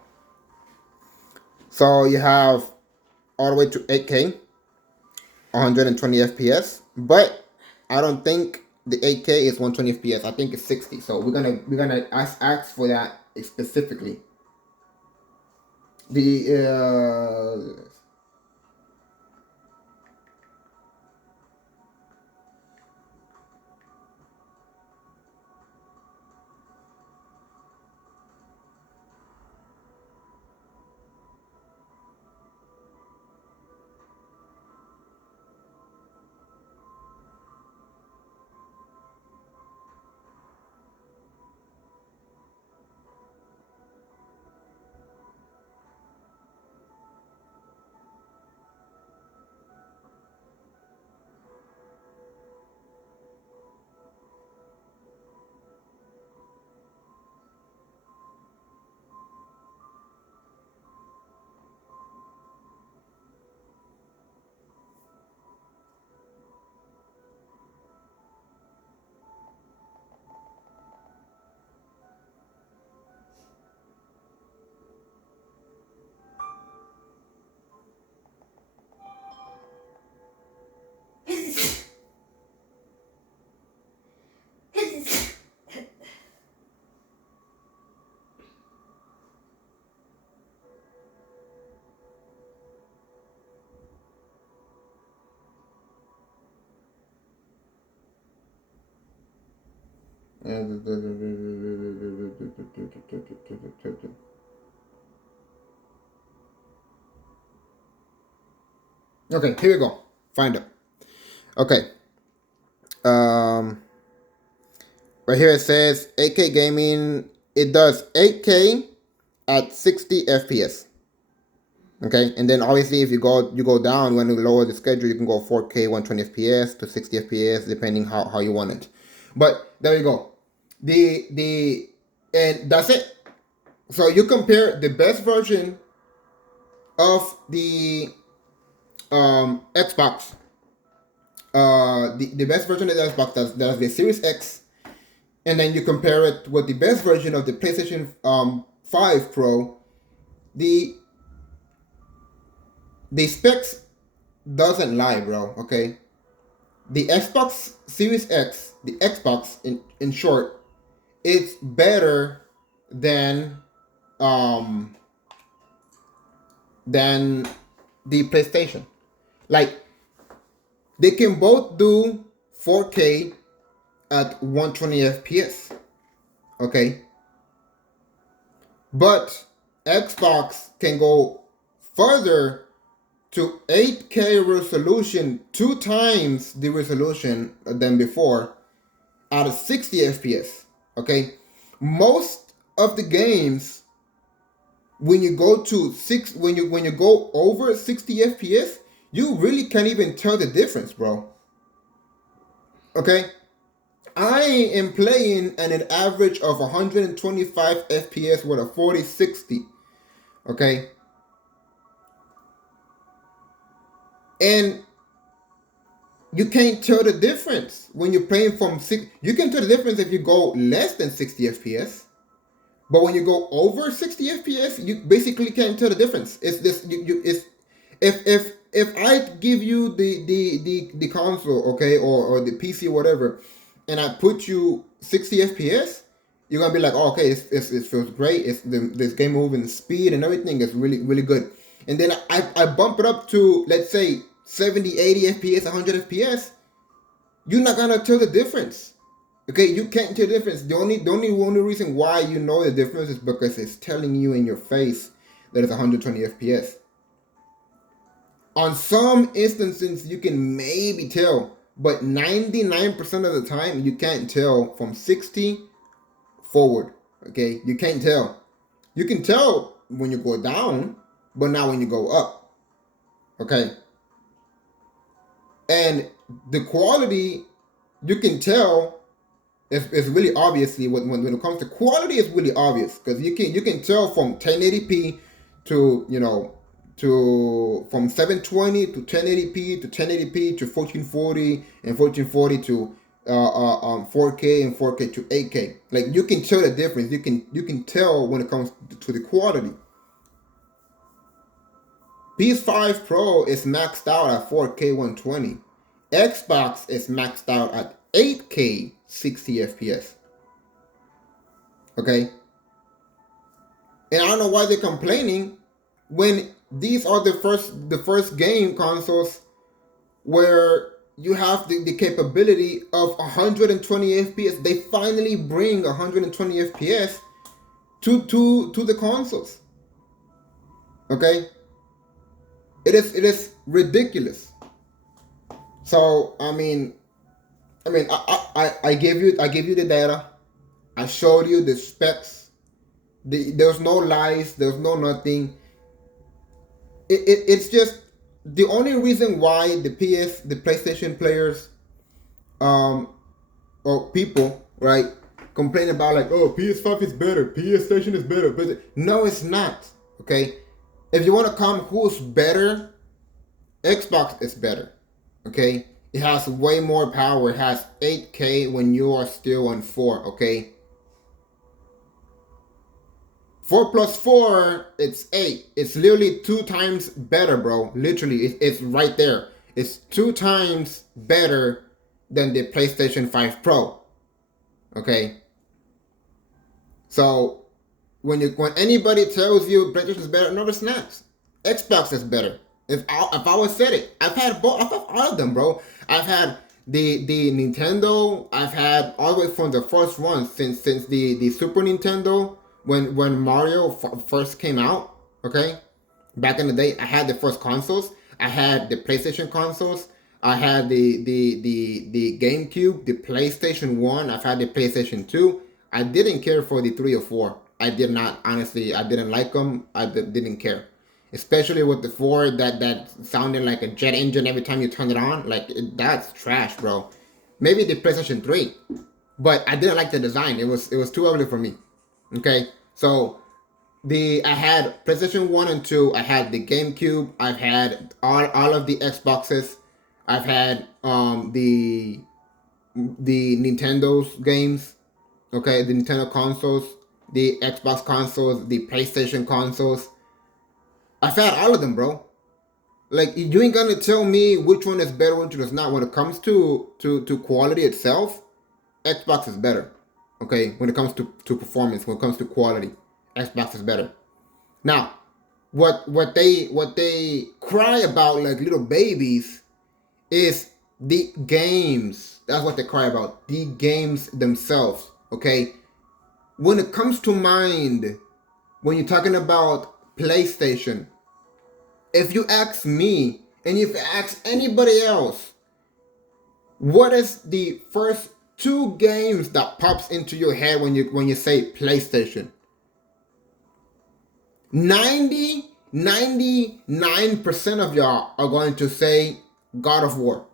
So you have all the way to 8K, 120 FPS, but I don't think the 8K is 120 FPS. I think it's 60. So we're gonna ask for that specifically. The Okay, here we go. Find it. Okay. Um, right here it says 8K gaming. It does 8K at 60 FPS. Okay, and then obviously if you go down when you lower the schedule, you can go 4K 120 FPS to 60 FPS depending how you want it. But there you go. The and that's it. So you compare the best version of the Xbox, the best version of the Xbox, that's the Series X, and then you compare it with the best version of the PlayStation 5 Pro, the the specs doesn't lie, bro. Okay, the Xbox Series X, the Xbox in short, it's better than um than the PlayStation. Like they can both do 4K at 120 FPS. Okay, but Xbox can go further to 8K resolution, two times the resolution than before, at a 60 FPS. Okay, most of the games when you go to when you go over 60 FPS, you really can't even tell the difference, bro. Okay, I am playing at an average of 125 FPS with a 4060. Okay, and you can't tell the difference when you're playing from six. You can tell the difference if you go less than 60 FPS, but when you go over 60 FPS, you basically can't tell the difference. It's this. It's if I give you the console, okay, or the PC or whatever, and I put you 60 FPS, you're gonna be like, oh, okay, it feels great. This game moving speed and everything is really good. And then I bump it up to, let's say, 70, 80 FPS, 100 FPS. You're not gonna tell the difference. Okay, you can't tell the difference. The only reason why you know the difference is because it's telling you in your face that it's 120 FPS. On some instances, you can maybe tell, but 99% of the time, you can't tell from 60 forward. Okay, you can't tell. You can tell when you go down, but not when you go up. Okay, and the quality, you can tell. It's really obviously when it comes to quality, it's really obvious because you can tell from 1080p to from 720 to 1080p to 1080p to 1440 and 1440 to 4K and 4K to 8K. Like you can tell the difference. You can tell when it comes to the quality. PS5 Pro is maxed out at 4K 120. Xbox is maxed out at 8K 60 FPS. Okay? And I don't know why they're complaining when these are the first game consoles where you have the capability of 120 FPS. They finally bring 120 FPS to the consoles. Okay? It is ridiculous. So I gave you the data. I showed you the specs. There's no lies. There's no nothing. It's just the only reason why the PlayStation players, um, or people, right, complain about like, oh, PS5 is better, PlayStation is better, but no, it's not. Okay, if you want to come, who's better? Xbox is better. Okay, it has way more power. It has 8K when you are still on 4. Okay, 4 plus 4, it's 8. It's literally two times better, bro. Literally, it's right there. It's two times better than the PlayStation 5 Pro. Okay, so when anybody tells you PlayStation is better, no, it's not. Xbox is better. If I was said it, I've had both. I've had all of them, bro. I've had the Nintendo. I've had all the way from the first one since the Super Nintendo when Mario first came out. Okay, back in the day, I had the first consoles. I had the PlayStation consoles. I had the GameCube, the PlayStation 1. I've had the PlayStation 2. I didn't care for the 3 or 4. I did not, honestly. I didn't like them. Didn't care. Especially with the 4 that sounded like a jet engine every time you turn it on. Like, that's trash, bro. Maybe the PlayStation 3. But I didn't like the design. It was too ugly for me. Okay? So I had PlayStation 1 and 2. I had the GameCube. I've had all of the Xboxes. I've had the Nintendo's games. Okay, the Nintendo consoles, the Xbox consoles, the PlayStation consoles. I've had all of them, bro. Like you ain't gonna tell me which one is better, which one is not. When it comes to quality itself, Xbox is better. Okay, when it comes to performance, when it comes to quality, Xbox is better. Now, what they cry about like little babies is the games. That's what they cry about. The games themselves. Okay, when it comes to mind, when you're talking about PlayStation, if you ask me and if you ask anybody else, what is the first two games that pops into your head when you say PlayStation? 99% of y'all are going to say God of War.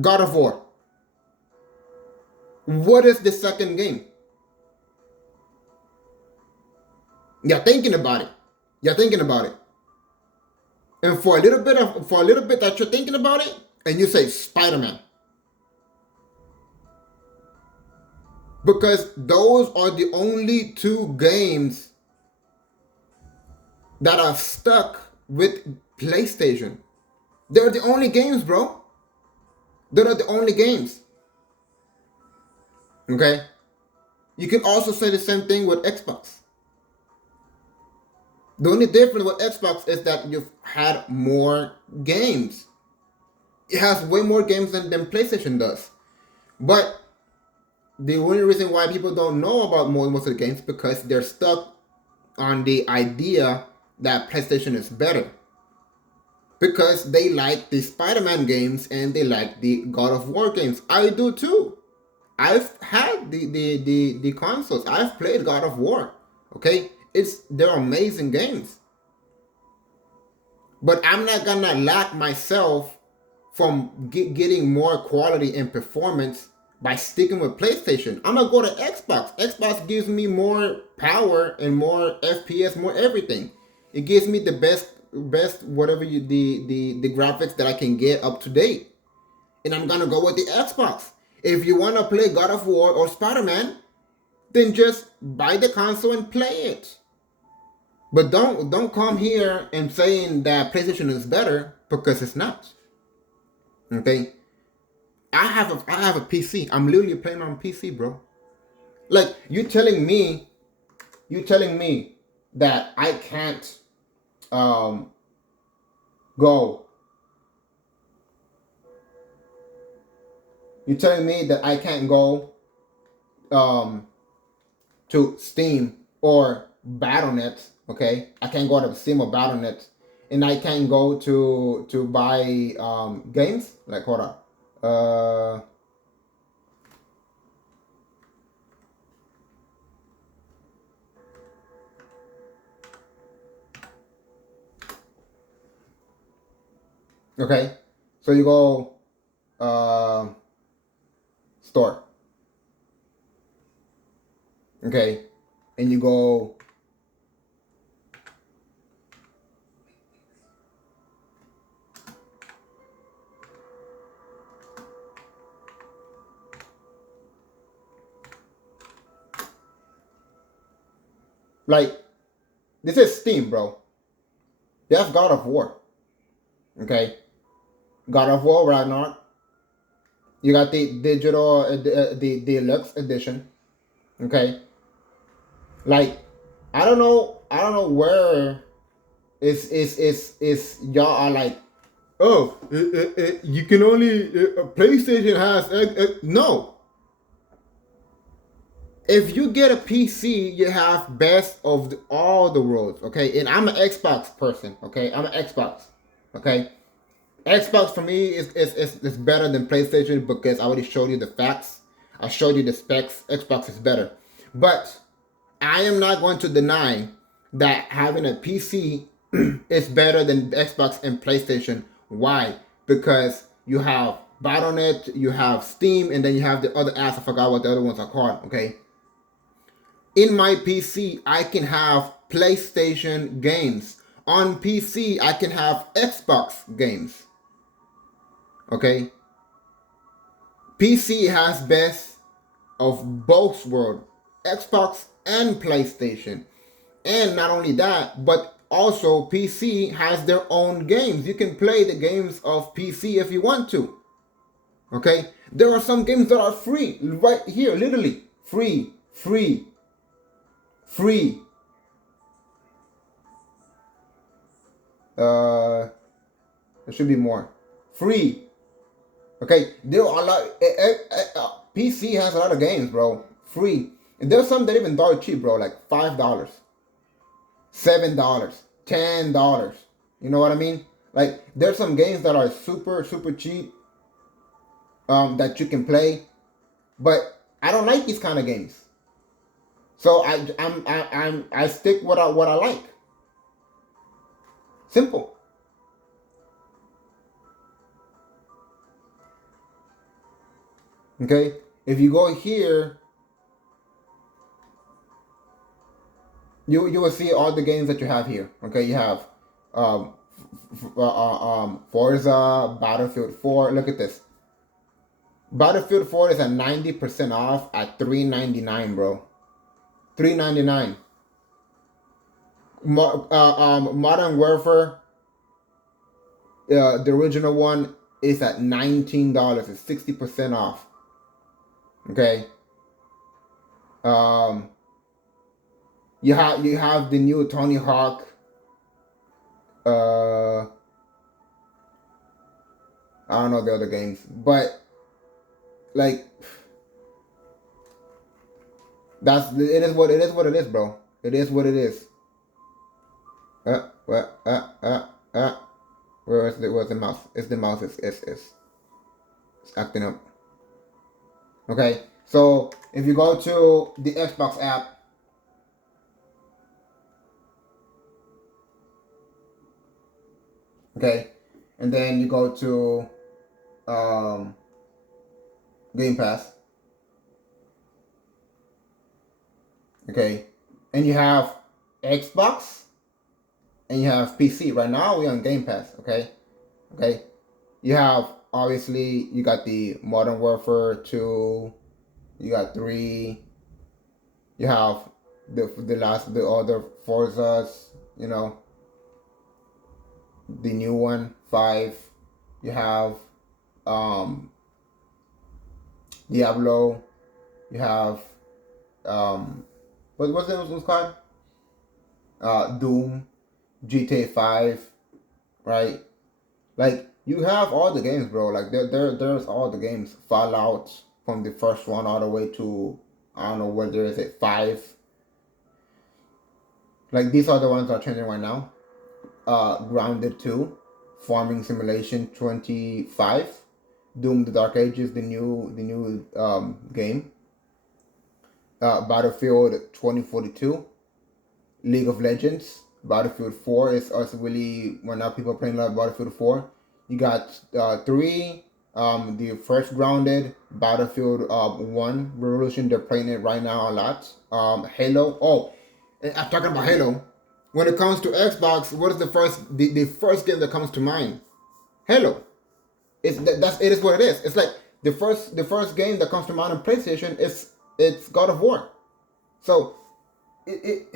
God of War. What is the second game? You're thinking about it. You're thinking about it. And for a little bit that you're thinking about it, and you say Spider-Man. Because those are the only two games that are stuck with PlayStation. They're the only games, bro. They're the only games. Okay? You can also say the same thing with Xbox. The only difference with Xbox is that you've had more games. It has way more games than PlayStation does. But the only reason why people don't know about most of the games because they're stuck on the idea that PlayStation is better. Because they like the Spider-Man games and they like the God of War games. I do too. I've had the consoles. I've played God of War. Okay? They're amazing games. But I'm not gonna lack myself from getting more quality and performance by sticking with PlayStation. I'm gonna go to Xbox. Xbox gives me more power and more FPS, more everything. It gives me the best whatever the graphics that I can get up to date. And I'm gonna go with the Xbox. If you wanna play God of War or Spider-Man, then just buy the console and play it. But don't come here and saying that PlayStation is better because it's not. Okay? I have a PC. I'm literally playing on PC, bro. Like you telling me that I can't um go. You telling me that I can't go um to Steam or Battle.net, okay? I can't go to Steam or Battle.net, and I can't go to buy games. Like hold on, okay. So you go store, okay, and you go like this is Steam, bro. That's God of War, okay. God of War Ragnarok. You got the digital, the deluxe edition, okay. Like I don't know where is y'all are like, oh, you can only PlayStation has no. If you get a PC, you have best of all the worlds, okay? And I'm an Xbox person, okay? I'm an Xbox, okay? Xbox for me is better than PlayStation because I already showed you the facts. I showed you the specs. Xbox is better. But I am not going to deny that having a PC is better than Xbox and PlayStation. Why? Because you have Battle.net, you have Steam, and then you have the other apps. I forgot what the other ones are called, okay? In my PC, I can have PlayStation games. On PC, I can have Xbox games. Okay? PC has best of both world, Xbox and PlayStation. And not only that, but also PC has their own games. You can play the games of PC if you want to. Okay? There are some games that are free right here, literally. Free, free, free. There should be more. Free. Okay? There are a lot. PC has a lot of games, bro. Free. And there's some that even dirt cheap, bro. Like $5. $7, $10. You know what I mean? Like there's some games that are super super cheap that you can play, but I don't like these kind of games. So I stick what I like. Simple. Okay. If you go here, you will see all the games that you have here. Okay. You have um, Forza, Battlefield 4. Look at this. Battlefield 4 is at 90% off at $3.99, bro. $3.99. Modern Warfare, the original one is at $19. It's 60% off. Okay. Um, you have the new Tony Hawk. I don't know the other games, but like it is what it is. What it is, bro. It is what it is. What? Where's the mouse? It's the mouse. It's acting up. Okay. So if you go to the Xbox app, okay, and then you go to Game Pass, okay, and you have Xbox and you have PC. Right now we're on Game Pass, okay, okay. You have obviously you got the Modern Warfare 2, you got 3, you have the other Forzas, you know, the new one 5, you have Diablo, you have what's the one's called? Doom, GTA 5, right? Like you have all the games, bro. Like there's all the games. Fallout from the first one all the way to I don't know whether is it 5. Like these are the ones that are trending right now. Grounded 2, Farming Simulation 25, Doom the Dark Ages, the new game. Battlefield 2042, League of Legends, Battlefield 4 is also really right now people are playing a lot of Battlefield 4. You got 3, the first Grounded, Battlefield 1 Revolution. They're playing it right now a lot. Halo. Oh, I'm talking about Halo. When it comes to Xbox, what is the first game that comes to mind? Halo. It is what it is. It's like the first game that comes to mind on PlayStation is it's God of War. So it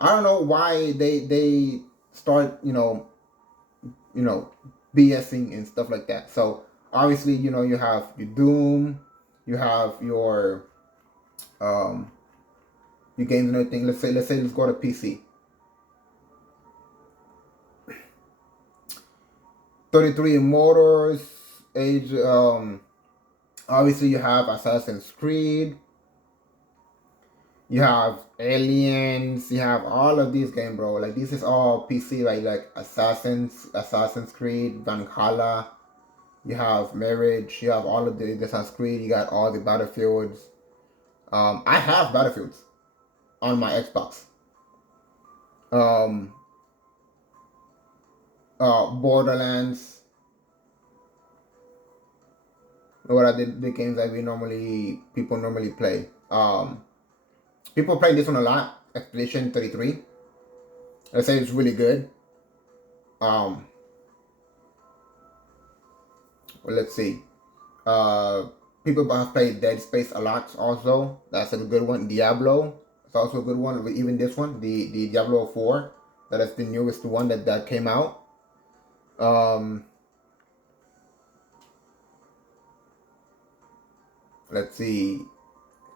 I don't know why they start BSing and stuff like that. So obviously you have your Doom, you have your games and everything. Let's go to PC. 33 Immortals, Age. Obviously you have Assassin's Creed. You have Aliens. You have all of these games, bro. Like this is all PC, right? Like Assassin's Creed, Valhalla. You have Marriage. You have all of the Assassin's Creed. You got all the Battlefields. I have Battlefields on my Xbox. Um, Borderlands. What are the games that people normally play? People play this one a lot. Expedition 33. I say it's really good. Well, let's see. People have played Dead Space a lot also. That's a good one. Diablo, it's also a good one. Even this one, the Diablo 4, that is the newest one that came out. Um, let's see.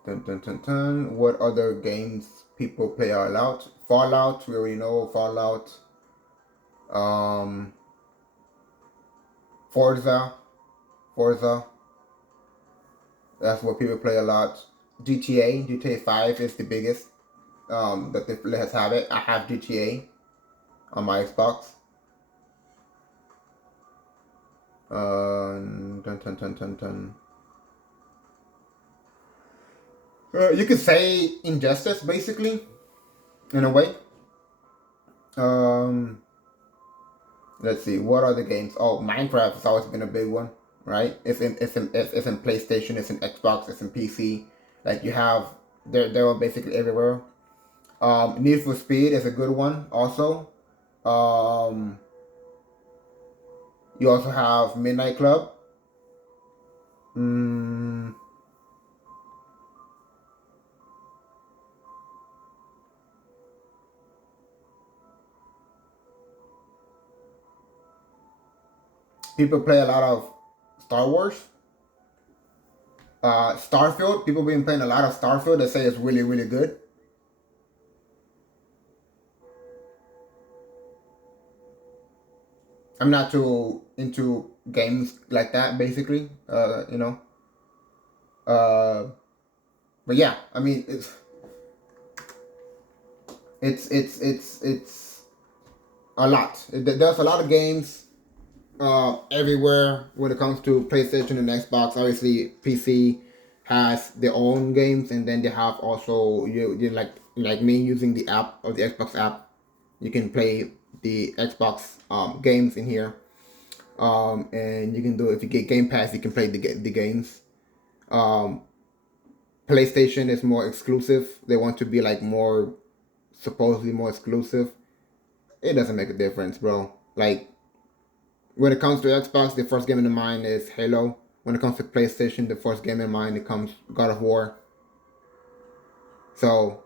Dun, dun, dun, dun. What other games people play a lot? Fallout, we already know Fallout. Um, Forza, Forza. That's what people play a lot. GTA 5 is the biggest. That the let's have it. I have GTA on my Xbox. Dun, dun, dun, dun, dun. You could say Injustice, basically, in a way. Um, let's see, what other games? Oh, Minecraft has always been a big one, right? It's in PlayStation, it's in Xbox, it's in PC. Like you have, they're basically everywhere. Need for Speed is a good one, also. Um, you also have Midnight Club. Mm, people play a lot of Star Wars. Starfield, people been playing a lot of Starfield. They say it's really, really good. I'm not too into games like that, basically. Uh, but yeah, I mean, it's a lot. There's a lot of games everywhere when it comes to PlayStation and Xbox. Obviously, PC has their own games, and then they have also you like me using the app or the Xbox app. You can play the Xbox games in here, and you can do if you get Game Pass, you can play the games. Um, PlayStation is more exclusive. They want to be like more supposedly more exclusive. It doesn't make a difference, bro. Like when it comes to Xbox, the first game in the mind is Halo. When it comes to PlayStation, the first game in mind it comes God of War. So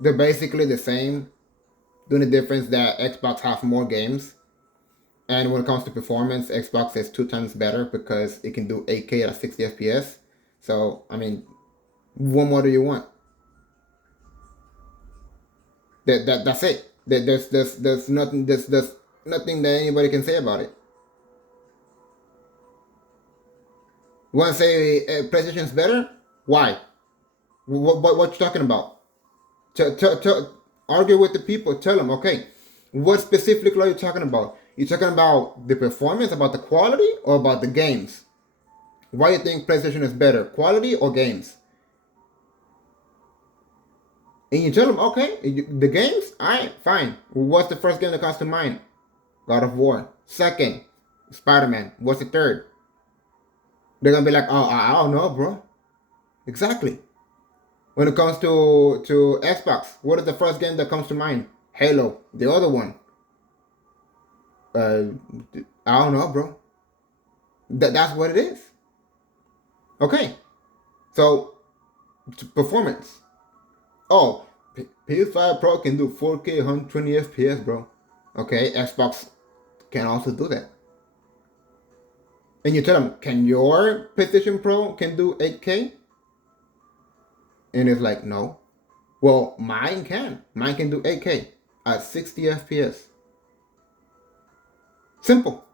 they're basically the same. The only difference that Xbox has more games, and when it comes to performance, Xbox is 2 times better because it can do 8K at 60 FPS. So I mean, what more do you want? That's it. There's nothing that anybody can say about it. You want to say PlayStation's better? Why? What you talking about? Argue with the people. Tell them, okay, what specifically are you talking about? You talking about the performance, about the quality, or about the games? Why do you think PlayStation is better, quality or games? And you tell them, okay, the games, alright, fine. What's the first game that comes to mind? God of War. Second, Spider-Man. What's the third? They're gonna be like, oh, I don't know, bro. Exactly. When it comes to Xbox, what is the first game that comes to mind? Halo. The other one, uh, I don't know, bro. That's what it is. Okay. So performance. Oh, PS5 Pro can do 4K 120 FPS, bro. Okay, Xbox can also do that. And you tell them, can your PlayStation Pro can do 8K? And it's like, no. Well, mine can. Mine can do 8K at 60 FPS. Simple.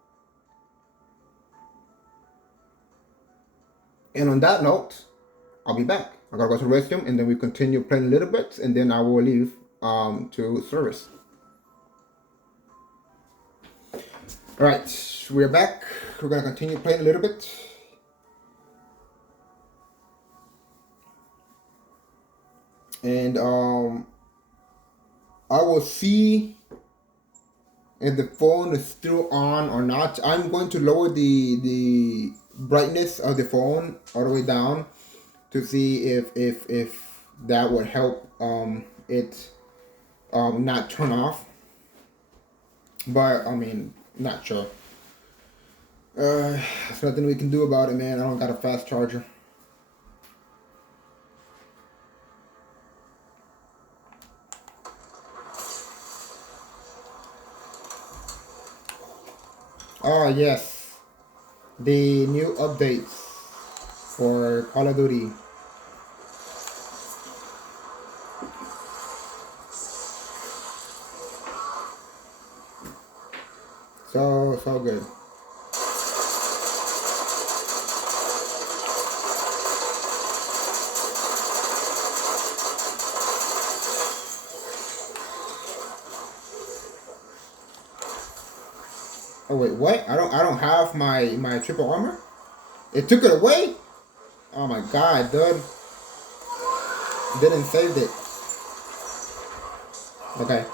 And on that note, I'll be back. I gotta go to the restroom and then we continue playing a little bit and then I will leave to service. Alright, we're back. We're gonna continue playing a little bit. And I will see if the phone is still on or not. I'm going to lower the brightness of the phone all the way down to see if that would help it not turn off. But I mean, not sure. There's nothing we can do about it, man. I don't got a fast charger. Oh yes, the new updates for Call of Duty. So good. Oh wait, what? I don't have my triple armor. It took it away. Oh my god, dude. Didn't save it. Okay,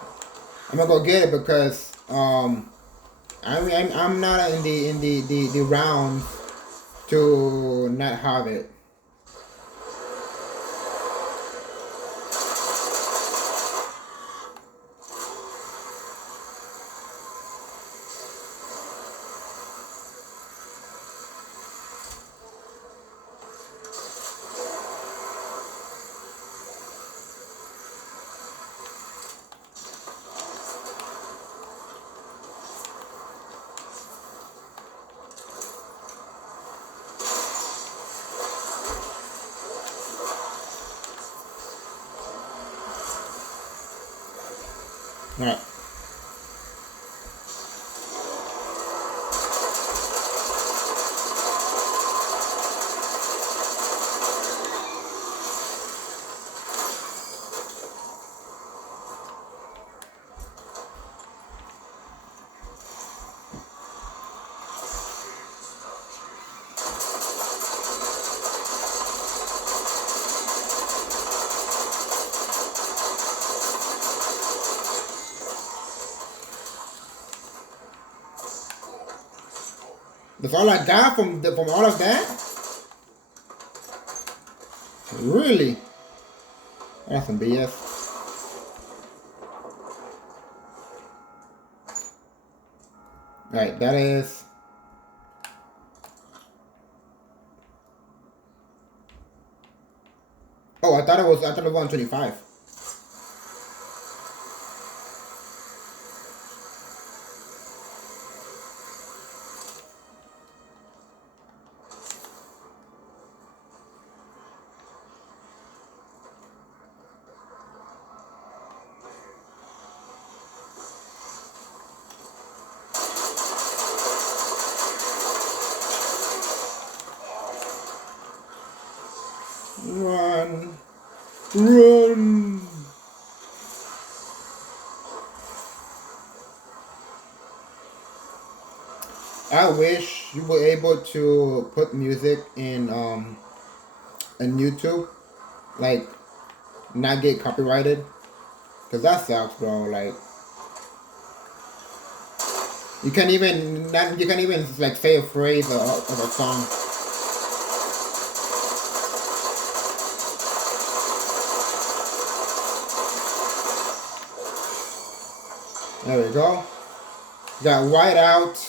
I'm gonna go get it because I'm not in the round to not have it. All right. That's all I got from all of that. Really? That's some BS. All right, that is. Oh, I thought it was 125. Run, run. I wish you were able to put music in YouTube, like not get copyrighted, cause that sucks, bro. Like you can't even like say a phrase of a song. There we go. Got white out.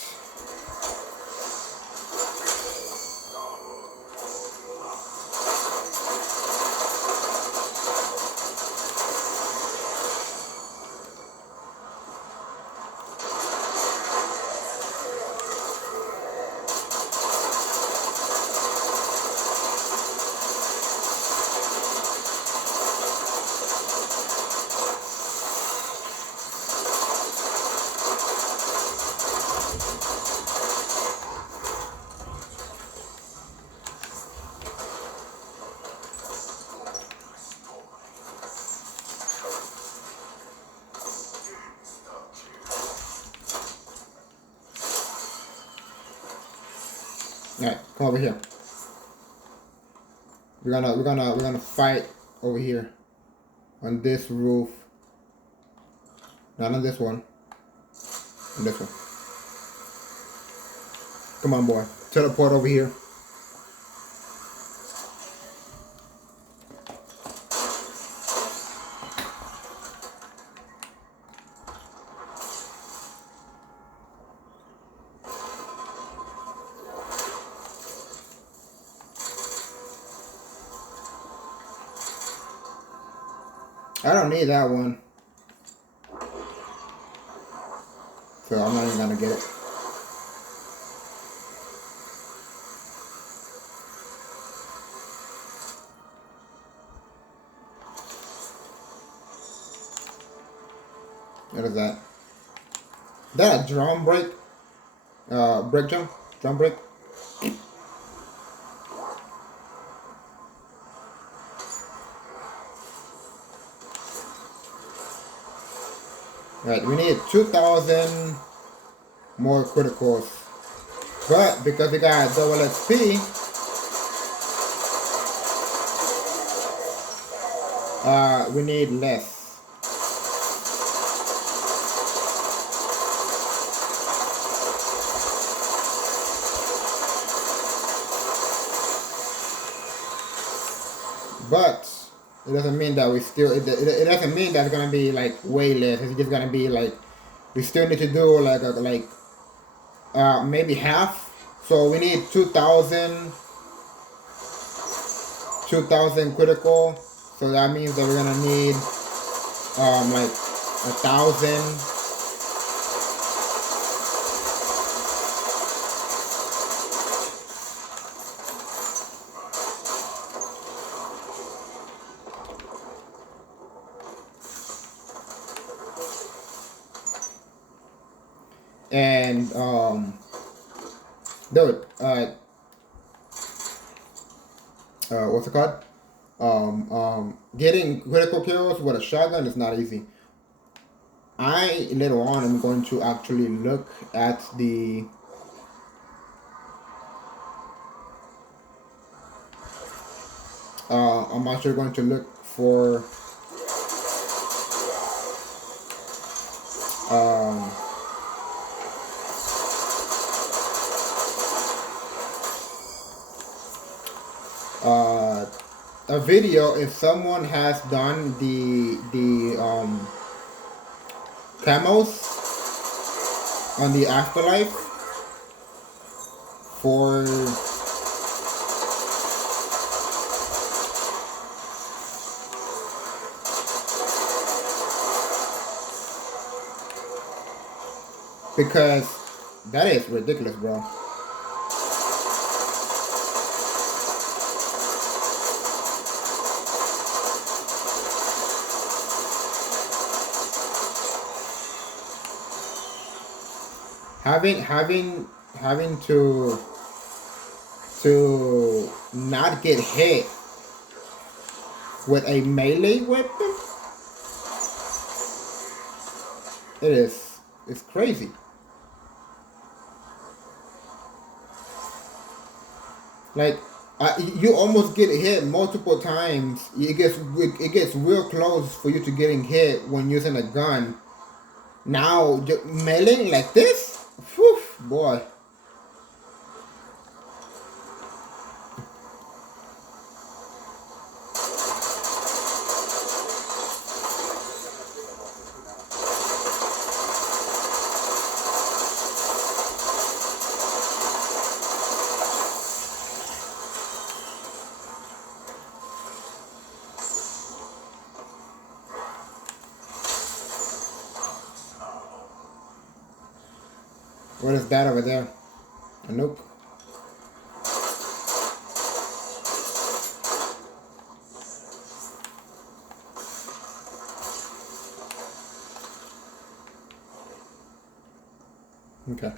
All right, come over here. We're gonna fight over here on this roof. Not on this one. On this one. Come on, boy. Teleport over here. I don't need that one, so I'm not even gonna get it. What is that? Is that a drum break? Break jump? Drum break? Right, we need 2,000 more criticals. But because we got double XP, we need less. But it doesn't mean that we still. It doesn't mean that it's gonna be like way less. It's just gonna be like we still need to do maybe half. So we need 2,000 critical. So that means that we're gonna need like 1,000. And dude, what's it called? Getting critical kills with a shotgun is not easy. I later on am going to actually look at the I'm actually going to look for um, a video if someone has done the camos on the Afterlife for because that is ridiculous, bro. Having to not get hit with a melee weapon, it's crazy. Like you almost get hit multiple times. It gets real close for you to getting hit when using a gun. Now meleeing like this, whew, boy. What is that over there? A nuke? Okay.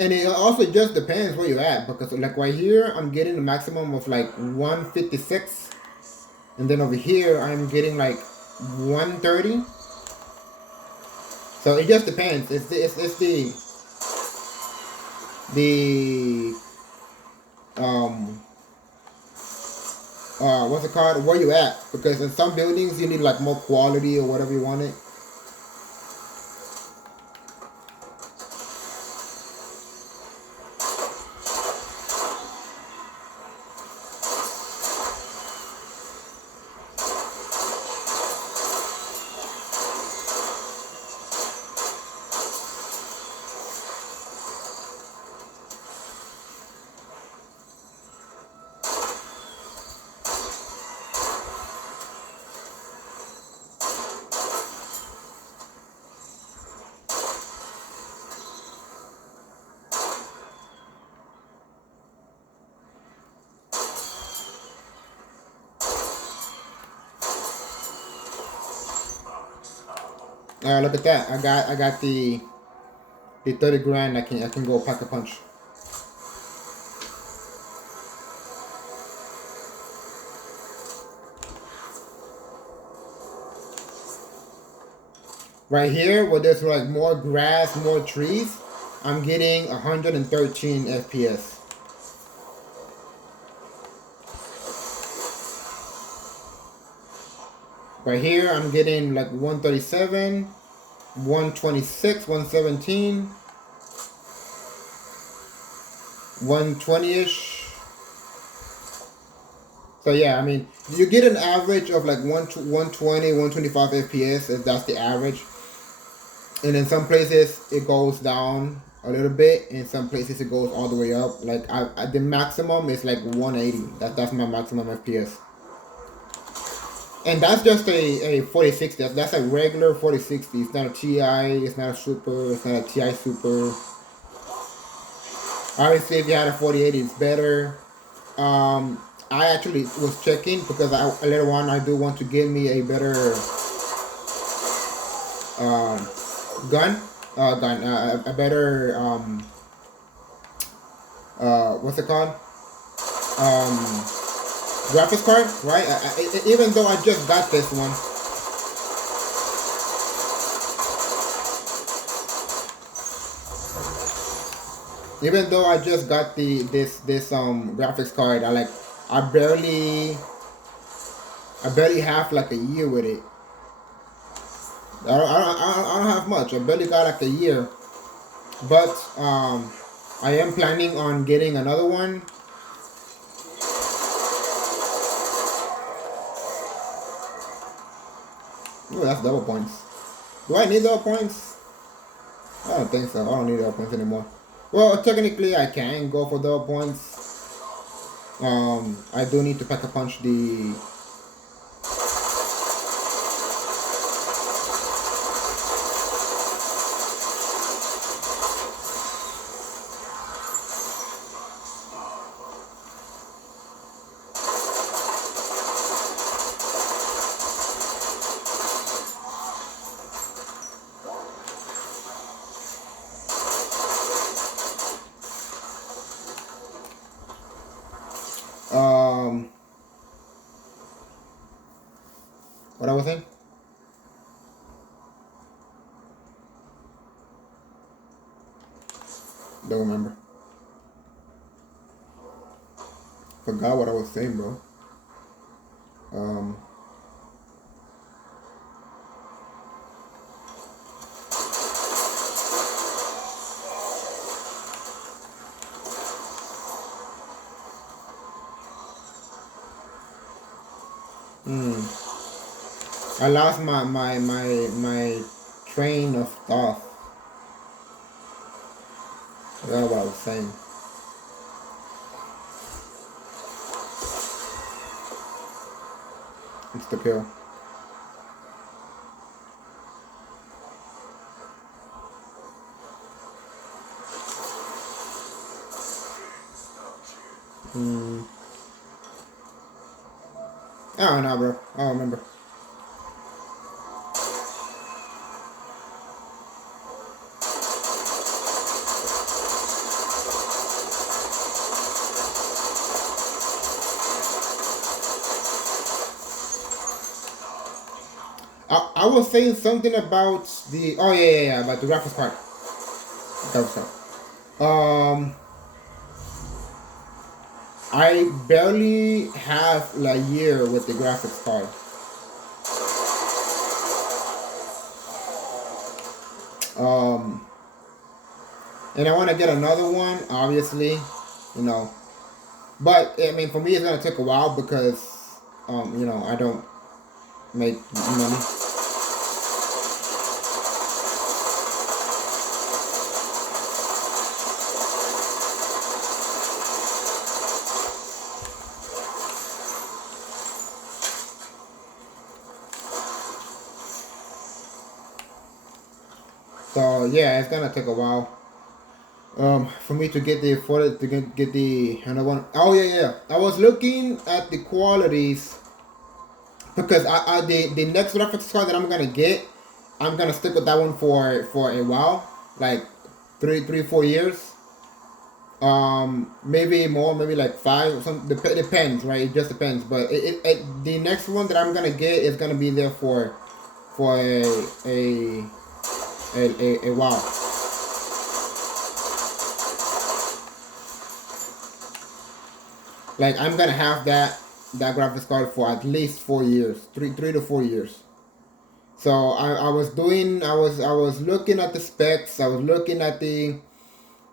And it also just depends where you're at, because like right here I'm getting a maximum of like 156, and then over here I'm getting like 130. So it just depends. It's the what's it called, where you at, because in some buildings you need like more quality or whatever you want it. Look at that. I got the 30 grand. I can go pack a punch. Right here, where there's like more grass, more trees, I'm getting 113 FPS. Right here, I'm getting like 137, 126, 117, 120-ish. So yeah, I mean, you get an average of like 120, 125 FPS, if that's the average. And in some places, it goes down a little bit. In some places, it goes all the way up. Like, the maximum is like 180. That's my maximum FPS. And that's just a 4060. That's a regular 4060. It's not a TI. It's not a Super. It's not a TI Super. Obviously, if you had a 4080, it's better. I actually was checking because later on I do want to get me a better um, a better what's it called? Um, graphics card, right? Even though I just got this one. Even though I just got this graphics card, I barely have like a year with it. I don't have much. I barely got like a year, but I am planning on getting another one. Ooh, that's double points. Do I need double points? I don't think so. I don't need double points anymore. Well, technically I can go for double points. I do need to pack a punch the. What I was saying? Don't remember. Forgot what I was saying, bro. Um. I lost my train of thought. That's what I was saying. It's the pill. I don't know, bro. I don't remember. I was saying something about the. Oh yeah, about the graphics card. Graphics card. I barely have a year with the graphics card. Um, and I want to get another one, obviously, you know. But I mean, for me, it's gonna take a while because, I don't make money. So yeah, it's gonna take a while. For me to get get the another one. Oh yeah. I was looking at the qualities because the next graphics card that I'm gonna get, I'm gonna stick with that one for a while, like 4 years. Maybe more, maybe like five. Some depends, right? It just depends. But the next one that I'm gonna get is gonna be there for a while. Like I'm gonna have that graphics card for at least 4 years, three to 4 years. So I was looking at the specs. I was looking at the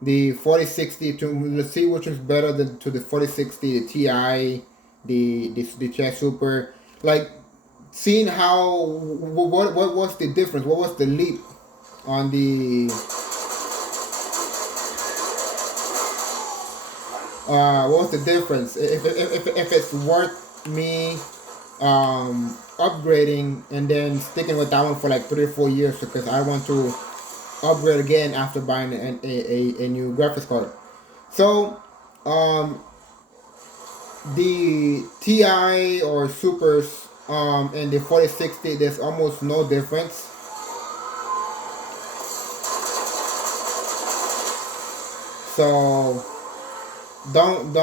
4060 to let's see which is better than to the 4060, the Ti, the Chess Super. Like seeing how what was the difference? What was the leap on the what was the difference? If it's worth me upgrading and then sticking with that one for like 3 or 4 years because I want to upgrade again after buying a new graphics card. So um, the Ti or Supers and the 4060, there's almost no difference. So don't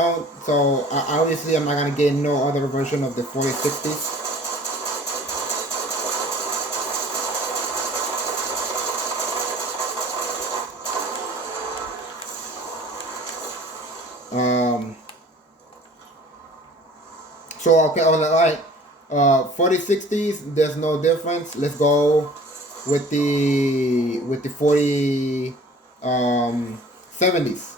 so obviously I'm not gonna get no other version of the 4060. Um, so okay, I was like, all right, 4060s, there's no difference. Let's go with the 40 70s.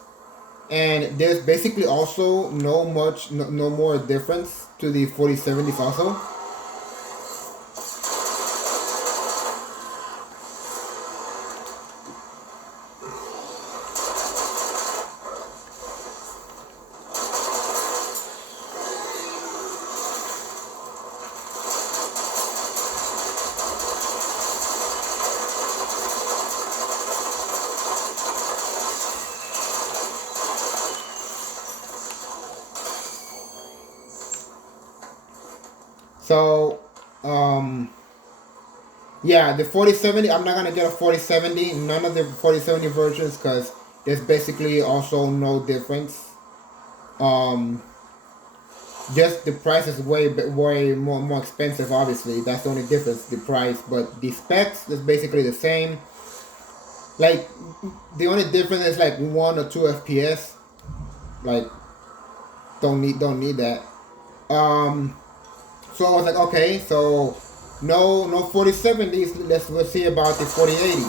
And there's basically also no more difference to the 4070s also. So yeah, the 4070, I'm not gonna get a 4070, none of the 4070 versions, because there's basically also no difference. Um, just the price is way more expensive. Obviously, that's the only difference, the price. But the specs is basically the same. Like the only difference is like 1 or 2 FPS. Like don't need that. Um, so I was like, okay, so no 4070s. Let's see about the 4080.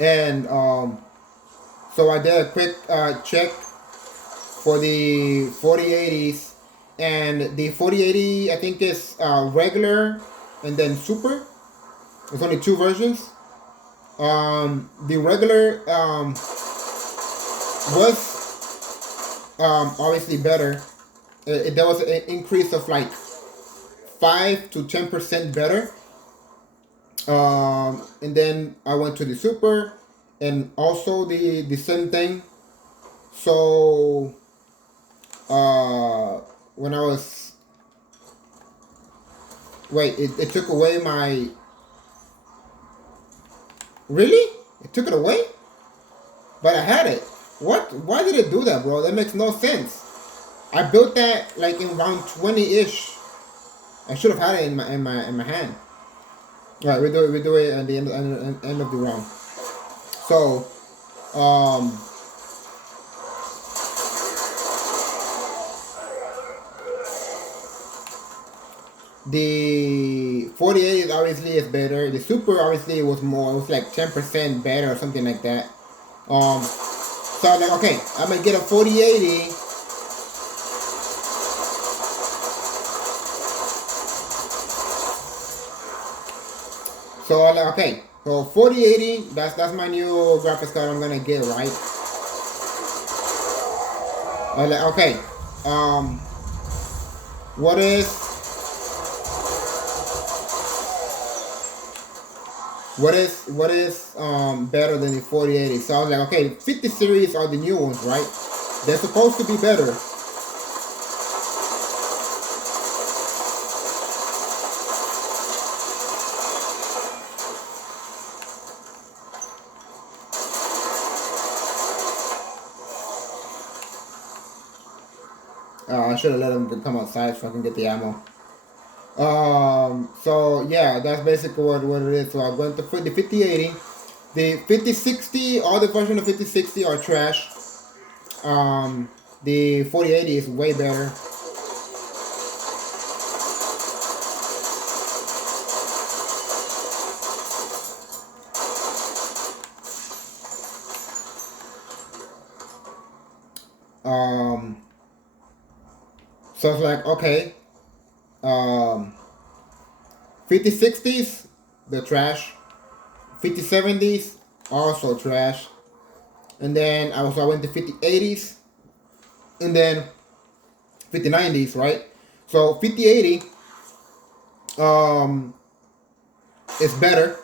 And so I did a quick check for the 4080s, and the 4080 I think is regular and then super. There's only two versions. The regular was obviously better. There was an increase of like 5 to 10% better. And then I went to the super, and also the same thing. So when I was wait, it took away my really? It took it away? But I had it. What? Why did it do that, bro? That makes no sense. I built that like in round 20-ish. I should have had it in my hand. All right, we do it at the end of the round. So, the 4080 obviously is better. The super obviously was more. It was like 10% better or something like that. So I'm like, okay, I'm gonna get a 4080. So I'm like, okay, so 4080. That's my new graphics card I'm gonna get, right? I'm like, okay, what is what is better than the 4080? So I was like, okay, 50 series are the new ones, right? They're supposed to be better. I should have let them come outside so I can get the ammo. So yeah, that's basically what it is. So I went to the 5080. The 5060, all the version of 5060 are trash. Um, the 4080 is way better. Um, so it's like, okay, um, 5060s, they're trash. 5070s, also trash. And then I went to 5080s, and then 5090s, right? So 5080 um, is better.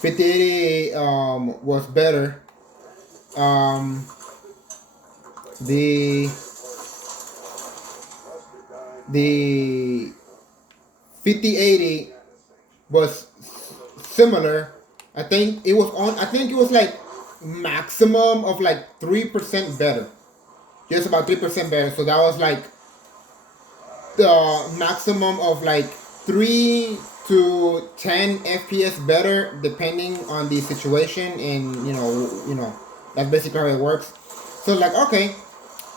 5080 was better. Um, the the 5080 was similar. I think it was like maximum of like 3% better. Just about 3% better. So that was like the maximum of like 3 to 10 FPS better depending on the situation, and that's basically how it works. So like, okay,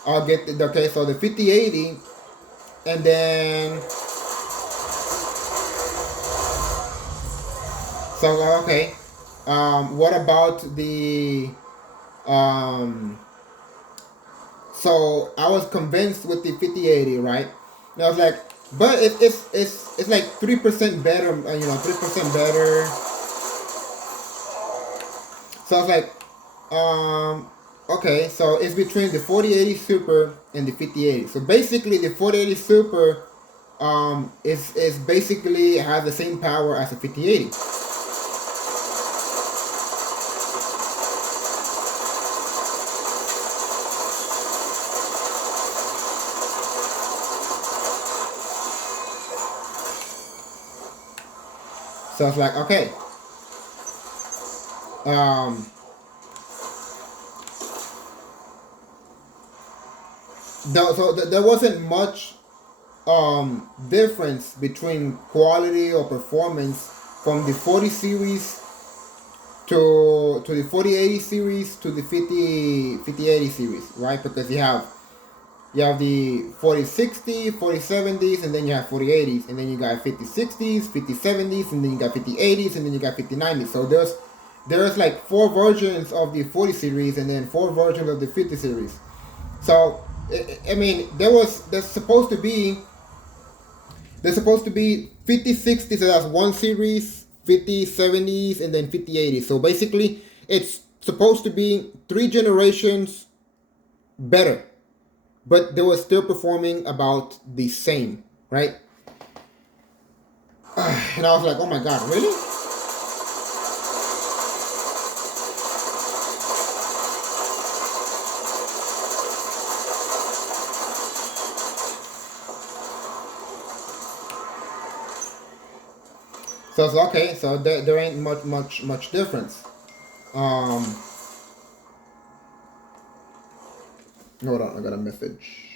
I'll get okay, so the 5080, and then so okay, what about the um so I was convinced with the 5080, right? And I was like, but it's like 3% better, 3% better. So I was like, okay, so it's between the 4080 Super and the 5080. So basically, the 4080 Super is basically has the same power as the 5080. So it's like, okay, um, there wasn't much difference between quality or performance from the 40 series to the 4080 series to the 5080 series, right? Because you have the 4060, 4070s, and then you have 4080s, and then you got 5060s, 5070s, and then you got 5080s, and then you got 5090s. So there's like four versions of the 40 series, and then four versions of the 50 series. So I mean, there's supposed to be 5060s, so that's one series, 5070s, and then 5080s. So basically, it's supposed to be three generations better, but they were still performing about the same, right? And I was like, oh my god, really? So it's okay. So there ain't much difference. Um, Hold on, I got a message.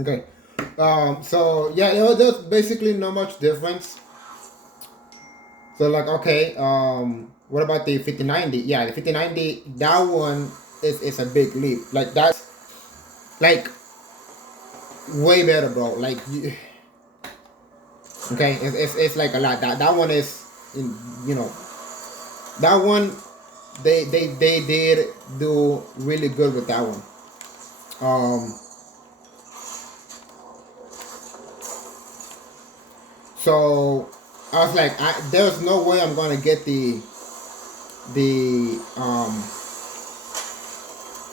Okay. So yeah, there's basically not much difference. So like, okay, what about the 5090? Yeah, the 5090, that one is a big leap. Like that's like way better, bro. Like, okay, it's like a lot. That one is, you know, that one they did do really good with that one. Um, so I was like, there's no way I'm gonna get the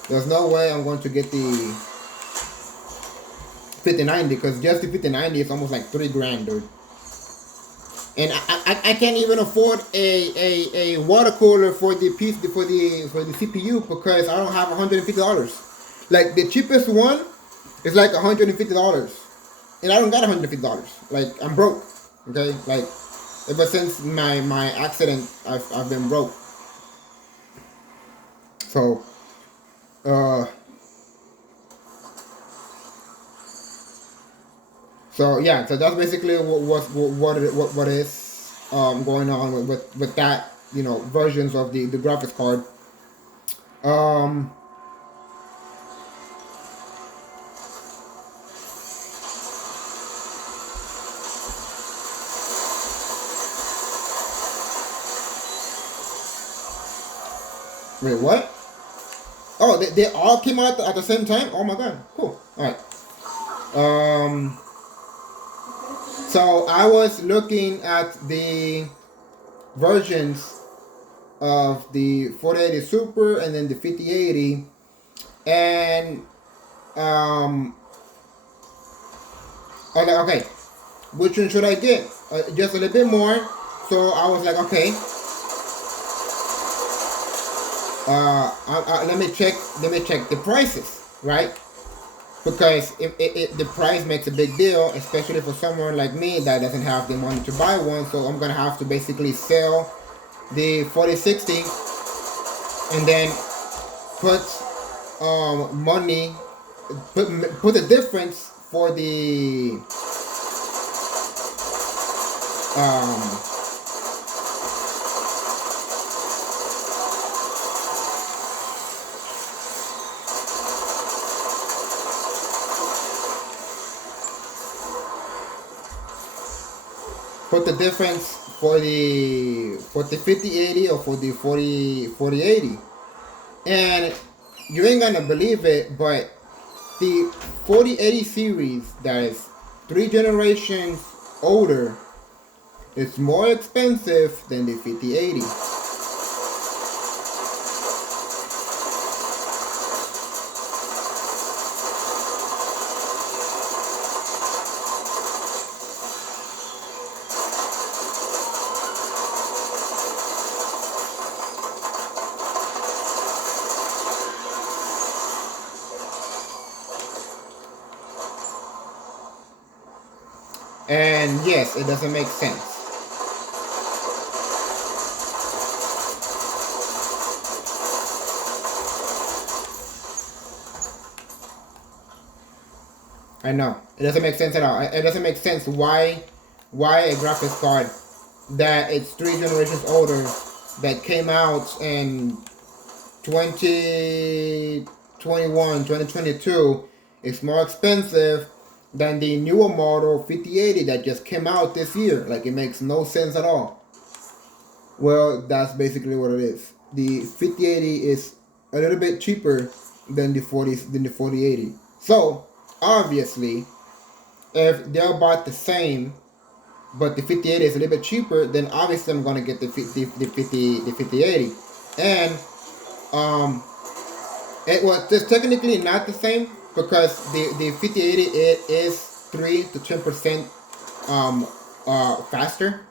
there's no way I'm going to get the 5090 because just the 5090 is almost like 3 grand, dude. And I can't even afford a water cooler for the piece for the CPU because I don't have $150. Like the cheapest one is like $150, and I don't got $150. Like I'm broke. Okay, like ever since my accident, I've been broke. So uh so yeah, so that's basically what is going on with that, you know, versions of the graphics card. Um, wait, what? Oh, they all came out at the same time. Oh my god, cool. All right. Um, so I was looking at the versions of the 4080 Super and then the 5080, and um, I was like, okay, which one should I get? Just a little bit more. So I was like, okay, let me check the prices, right? Because if the price makes a big deal, especially for someone like me that doesn't have the money to buy one. So I'm gonna have to basically sell the 4060 and then put money, put the difference for the um, put the difference for the 5080 or for the 4080. And you ain't gonna believe it, but the 4080 series that is 3 generations older is more expensive than the 5080. And yes, it doesn't make sense. I know. It doesn't make sense at all. It doesn't make sense why a graphics card that it's 3 generations older that came out in 2021, 2022 is more expensive than the newer model 5080 that just came out this year. Like it makes no sense at all. Well, that's basically what it is. The 5080 is a little bit cheaper than the 4080. So obviously, if they're about the same, but the 5080 is a little bit cheaper, then obviously I'm gonna get the 5080. And um, it was just technically not the same because the 5080 it is 3 to 10% faster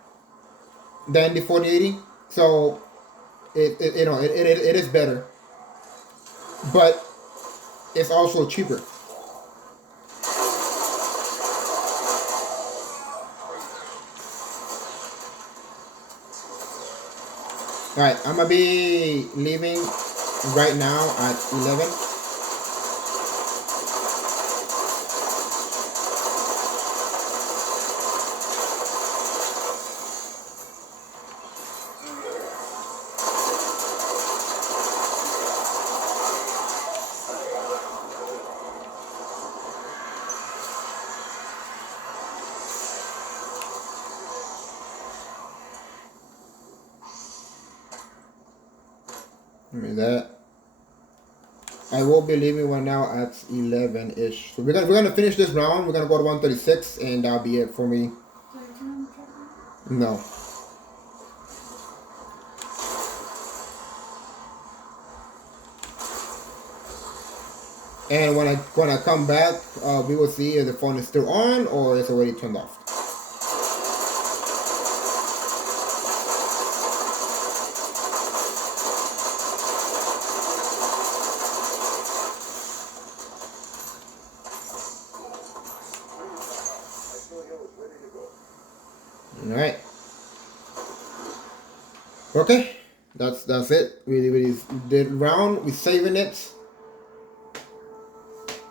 than the 4080. So it you know it is better, but it's also cheaper. All right, I'm gonna be leaving right now at 11. I mean that. I will be leaving right now at 11-ish. So we're gonna finish this round. We're gonna go to 136, and that'll be it for me. No. And when I come back, we will see if the phone is still on or it's already turned off. All right. Okay. That's it. We did round. We saving it.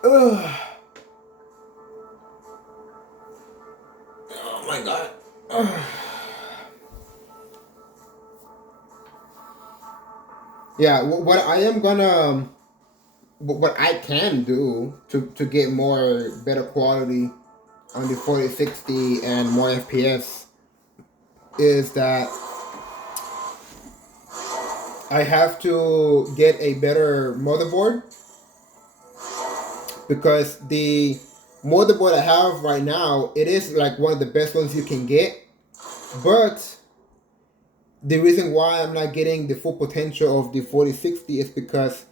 Ugh. Oh my god. Ugh. Yeah. What I am gonna, what I can do to get more better quality on the 4060 and more FPS is that I have to get a better motherboard, because the motherboard I have right now, it is like one of the best ones you can get, but the reason why I'm not getting the full potential of the 4060 is because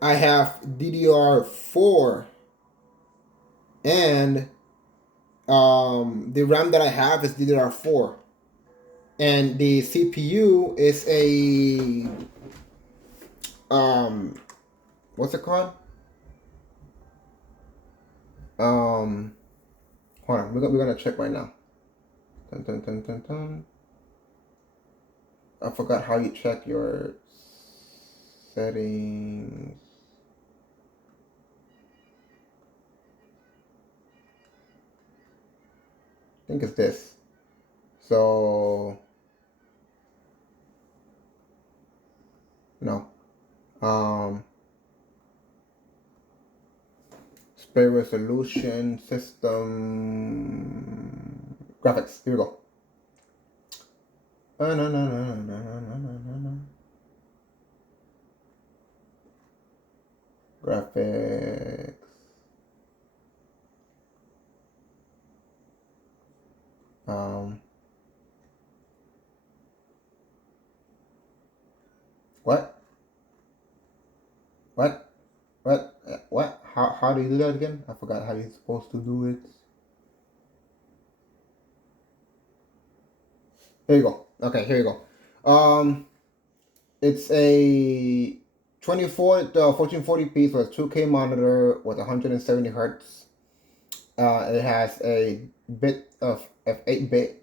I have DDR4, and the RAM that I have is DDR4, and the CPU is a what's it called? Um, Hold on, we're gonna check right now. Dun, dun, dun, dun, dun. I forgot how you check your settings. I think it's this. So no. Display resolution, system, graphics. Here we go. No, no, no, no, no, no, no, no, no. Graphics. What? What? What? What? How do you do that again? I forgot how you're supposed to do it. Here you go. Okay, here you go. It's a 1440p, so it's 2K monitor with 170 hertz. It has a bit of F8 bit,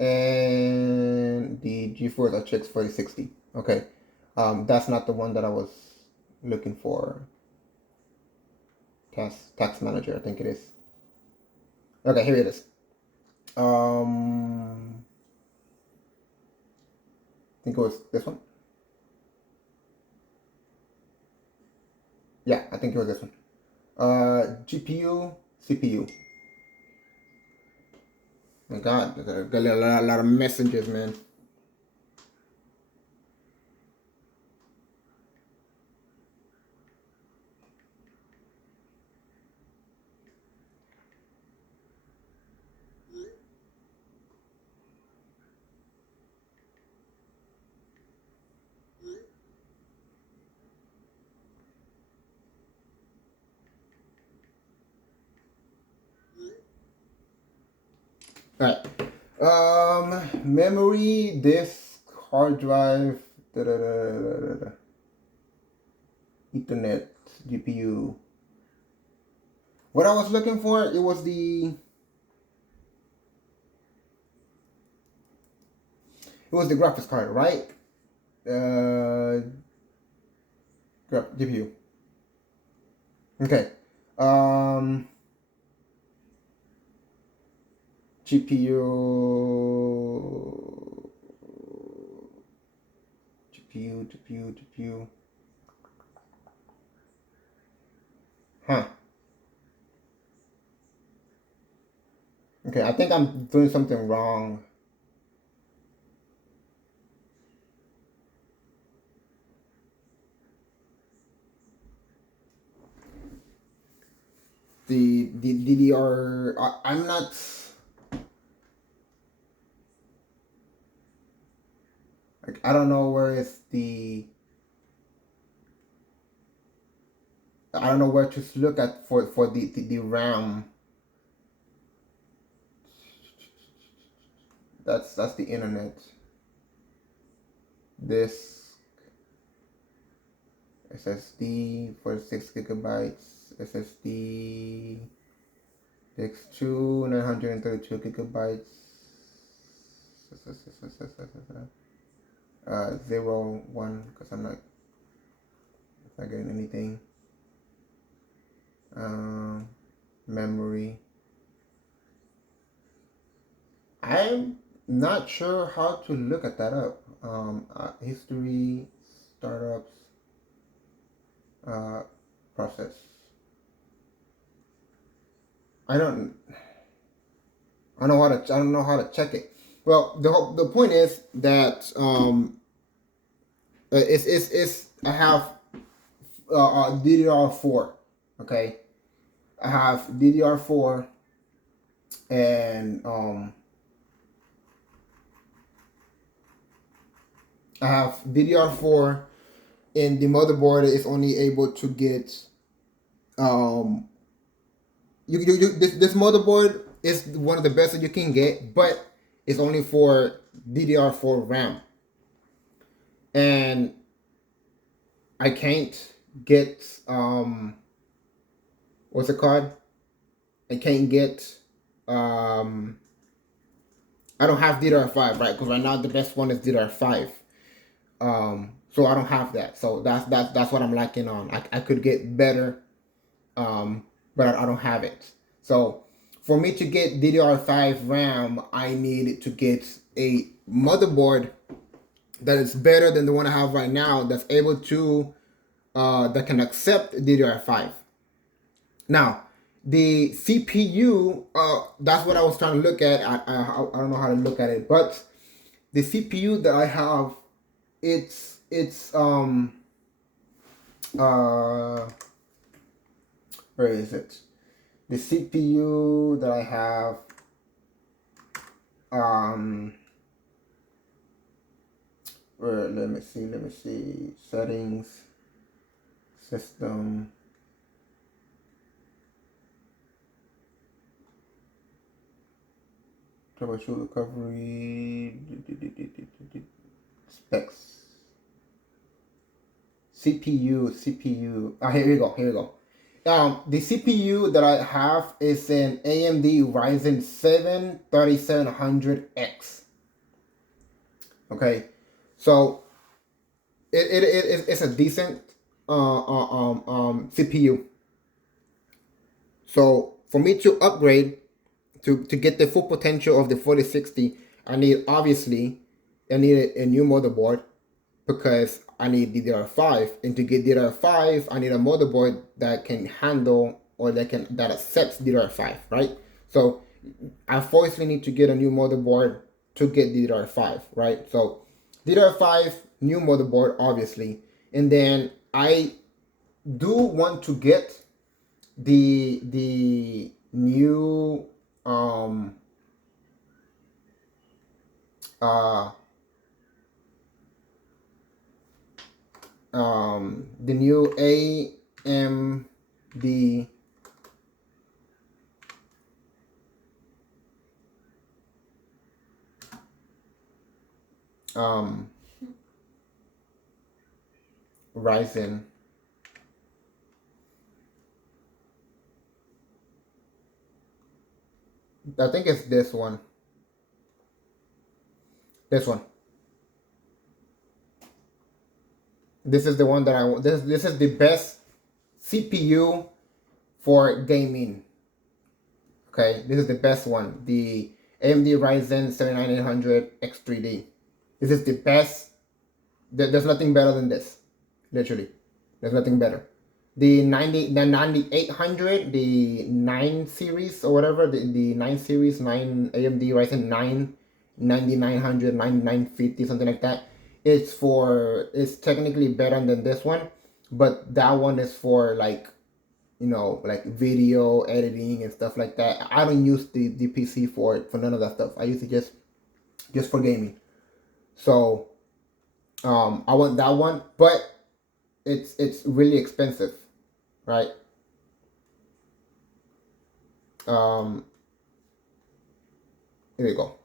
and the GeForce RTX 4060. Okay, that's not the one that I was looking for. Tax Manager, I think it is. Okay, here it is. I think it was this one. Yeah, I think it was this one. GPU, CPU. My God, got a lot of messages, man. Alright. Memory, disk, hard drive, Ethernet, GPU. What I was looking for, it was the graphics card, right? GPU. Okay. GPU. GPU. Huh. Okay, I think I'm doing something wrong. the DDR. I'm not. Like, I don't know where is the. I don't know where to look at for the RAM. That's the internet. This SSD for 6 gigabytes. SSD X2 932 gigabytes. 0 1 because I'm not getting anything. Memory. I'm not sure how to look at that up. History, startups, process. I don't know how to check it. Well, the point is that it's I have DDR4. Okay, I have DDR4 and I have DDR4 and the motherboard is only able to get um this motherboard is one of the best that you can get, but it's only for DDR4 RAM, and I can't get what's it called? I can't get I don't have DDR5, right? Because right now the best one is DDR5. So I don't have that. So that's what I'm lacking on. I could get better, but I don't have it. So for me to get DDR5 RAM, I need to get a motherboard that is better than the one I have right now. That's able to that can accept DDR5. Now, the CPU, that's what I was trying to look at. I don't know how to look at it, but the CPU that I have, it's where is it? The CPU that I have, let me see, settings, system. Troubleshoot recovery specs. CPU. Here we go. The CPU that I have is an AMD Ryzen 7 3700X. Okay, so it's a decent CPU. So for me to upgrade to get the full potential of the 4060, I need a new motherboard because I need DDR5, and to get DDR5, I need a motherboard that can handle or that accepts DDR5, right? So I obviously need to get a new motherboard to get DDR5, right? So DDR5 new motherboard, obviously, and then I do want to get the new the new AMD Ryzen. I think it's this one. This one. This is the one that I want. This is the best CPU for gaming. Okay, this is the best one. The AMD Ryzen 7900 X3D. This is the best. There's nothing better than this. Literally, there's nothing better. The 9800, the 9 series or whatever, the 9 series, 9 AMD Ryzen 9 9900, 9950, something like that. It's technically better than this one, but that one is for like like video editing and stuff like that. I don't use the PC for none of that stuff. I use it just for gaming. So I want that one, but it's really expensive, right? Um, here we go.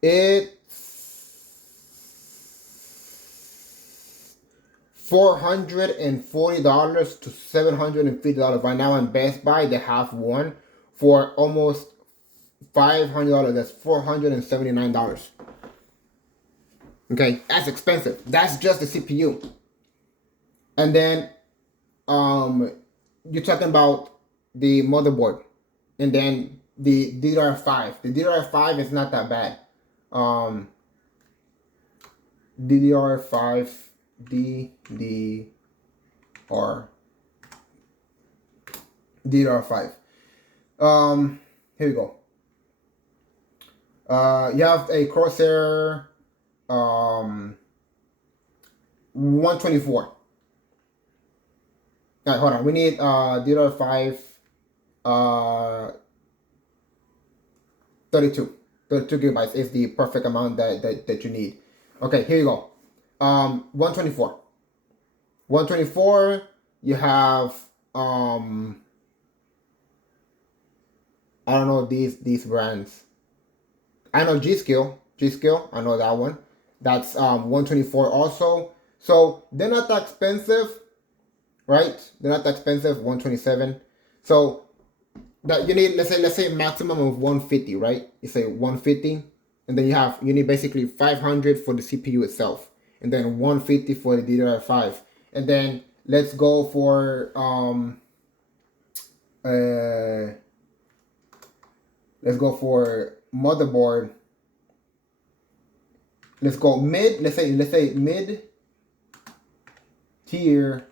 It's $440 to $750 right now in Best Buy. They have one for almost $500. That's $479. Okay, that's expensive. That's just the CPU. And then you're talking about the motherboard, and then the DDR5. The DDR5 is not that bad. DDR5, DDR5. Here we go. You have a Corsair 124. All right, hold on. We need DDR5 32 gigabytes is the perfect amount that you need. Okay, here you go. 124. 124. You have I don't know these brands. I know G-Skill. I know that one. That's 124 also. So they're not that expensive, right? They're not that expensive. 127. So that you need, let's say maximum of 150, right? You say 150, and then you need basically 500 for the CPU itself, and then 150 for the DDR5, and then let's go for motherboard. Let's go mid. Let's say mid tier.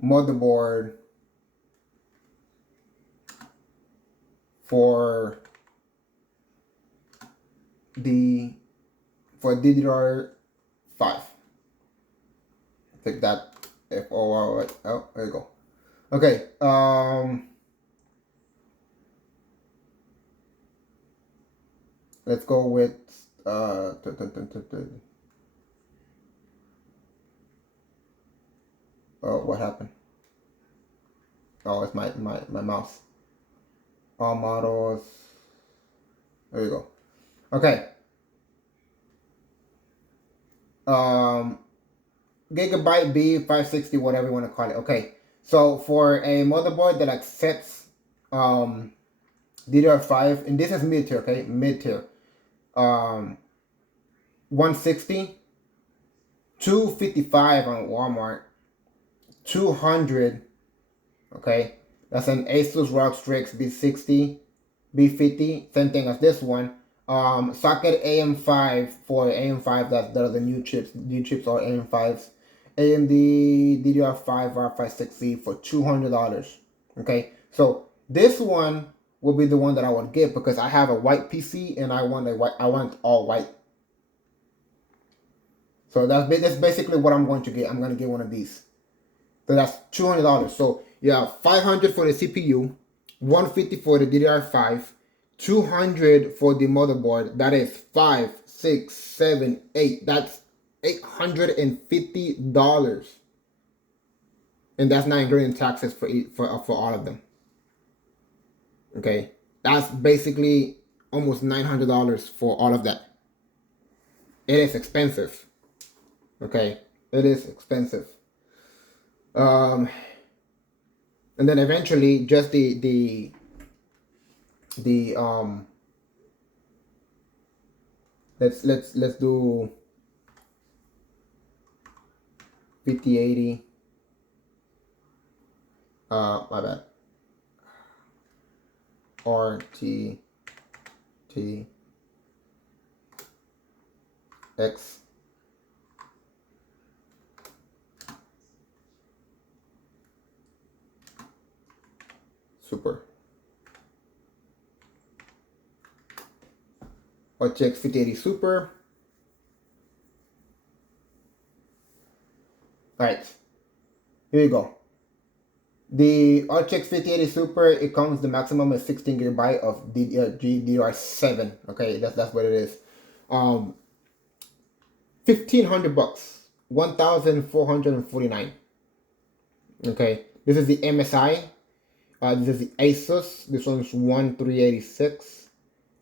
Motherboard for DDR5. Take that FOR. Oh, there you go. Okay. Let's go with oh, what happened? Oh, it's my mouse. All models. There you go. Okay. Gigabyte B560, whatever you want to call it. Okay. So for a motherboard that accepts DDR5, and this is mid tier, okay? Mid tier. 160, 255 on Walmart, 200. Okay, that's an Asus ROG Strix B60, B50, same thing as this one. Socket AM5 for AM5. That are the new chips. New chips are AM5s. AMD DDR5 R560 for $200. Okay, so this one will be the one that I would get because I have a white PC and I want all white. So that's basically what I'm going to get. I'm going to get one of these. So that's $200. So you have 500 for the CPU, 150 for the DDR5, 200 for the motherboard. That is 5, 6, 7, 8. That's $850. And that's not including taxes for all of them. Okay, that's basically almost $900 for all of that. It is expensive. Okay, it is expensive. And then eventually just the let's do 5080. My bad. RTX Super. RTX 5080 Super. Alright, here you go. The RTX 5080 Super, it comes the maximum of 16 gigabyte of DDR7. Okay, that's what it is. 1,500 bucks, 1,449. Okay, this is the MSI. This is the Asus. This one's 1,386.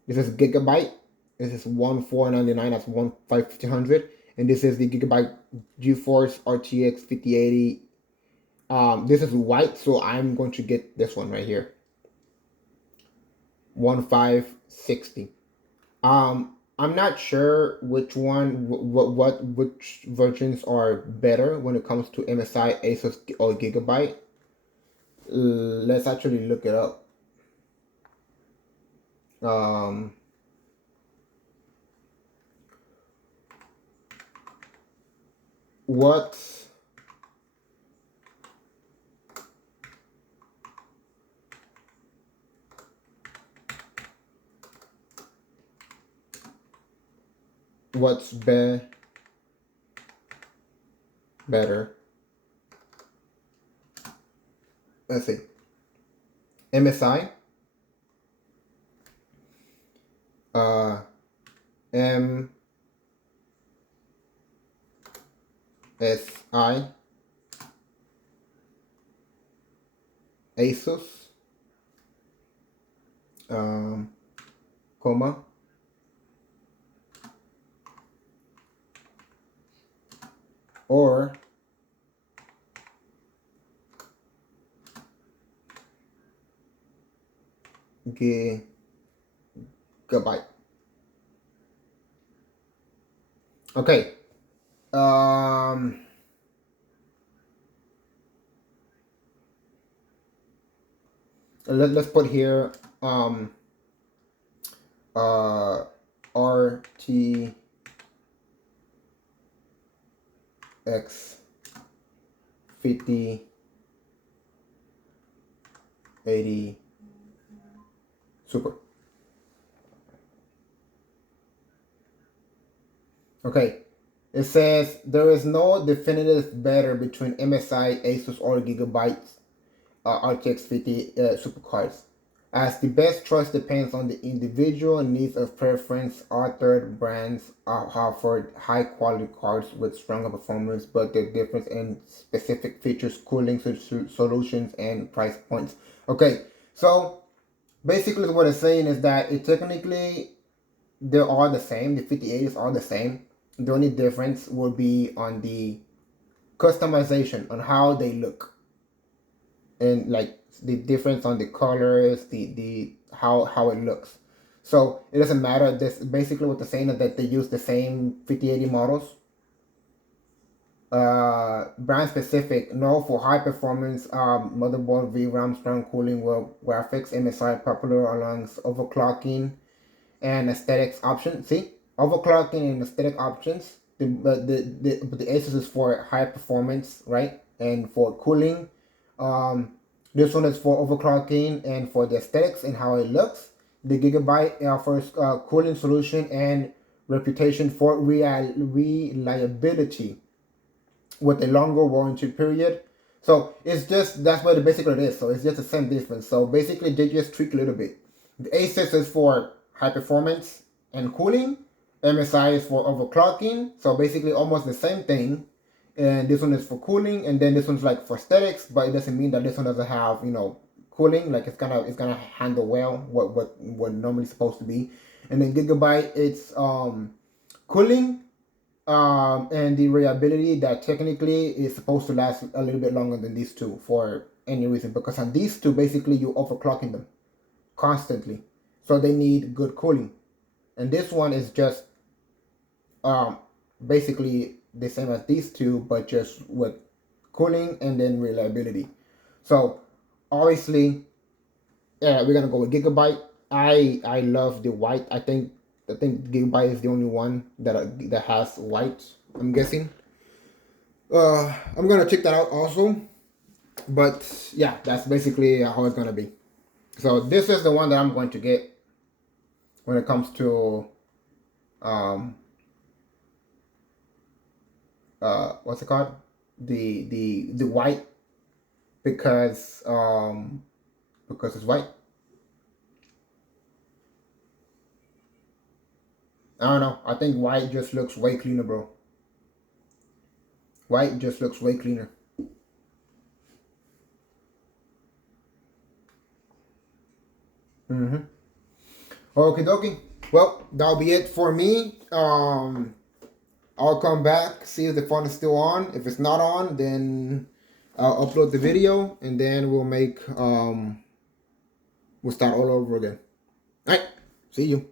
This is Gigabyte. This is 1,499. That's 1,500. And this is the Gigabyte GeForce RTX 5080. This is white, so I'm going to get this one right here. 1,560. I'm not sure which one, which versions are better when it comes to MSI, Asus, or Gigabyte. Let's actually look it up. Um, what what's better? Let's see. MSI, MSI, Asus, comma, or Gigabyte. Okay. Let's put here RTX 5080 Super. Okay, it says there is no definitive better between MSI, Asus, or Gigabyte RTX 50 supercards, as the best choice depends on the individual needs of preference. Authored brands offer high quality cards with stronger performance, but the difference in specific features, cooling solutions, and price points. Okay, so basically what it's saying is that it technically they're all the same. The 5080s are the same. The only difference will be on the customization, on how they look, and like the difference on the colors, the how it looks. So it doesn't matter. This basically what they're saying is that they use the same 5080 models. Brand specific, no for high performance motherboard, VRAM, strong cooling, well graphics, MSI popular along overclocking and aesthetics options. See, overclocking and aesthetic options. The Asus is for high performance, right? And for cooling, this one is for overclocking and for the aesthetics and how it looks. The Gigabyte offers cooling solution and reputation for reliability with a longer warranty period. So it's just, that's what basically it is. So it's just the same difference. So basically they just tweak a little bit. The Asus is for high performance and cooling. MSI is for overclocking. So basically almost the same thing. And this one is for cooling, and then this one's like for aesthetics, but it doesn't mean that this one doesn't have, cooling. Like it's gonna handle well what normally supposed to be. And then Gigabyte, it's cooling, and the reliability that technically is supposed to last a little bit longer than these two for any reason, because on these two basically you overclocking them constantly, so they need good cooling. And this one is just basically the same as these two, but just with cooling and then reliability. So obviously, yeah, we're gonna go with Gigabyte. I love the white. I think Gigabyte is the only one that has white, I'm guessing. I'm gonna check that out also. But yeah, that's basically how it's gonna be. So this is the one that I'm going to get when it comes to what's it called? The white, because it's white. I don't know. I think white just looks way cleaner, bro. White just looks way cleaner. Mm-hmm. Okay, dokie. Well, that'll be it for me. I'll come back, see if the phone is still on. If it's not on, then I'll upload the video, and then we'll start all over again. All right. See you.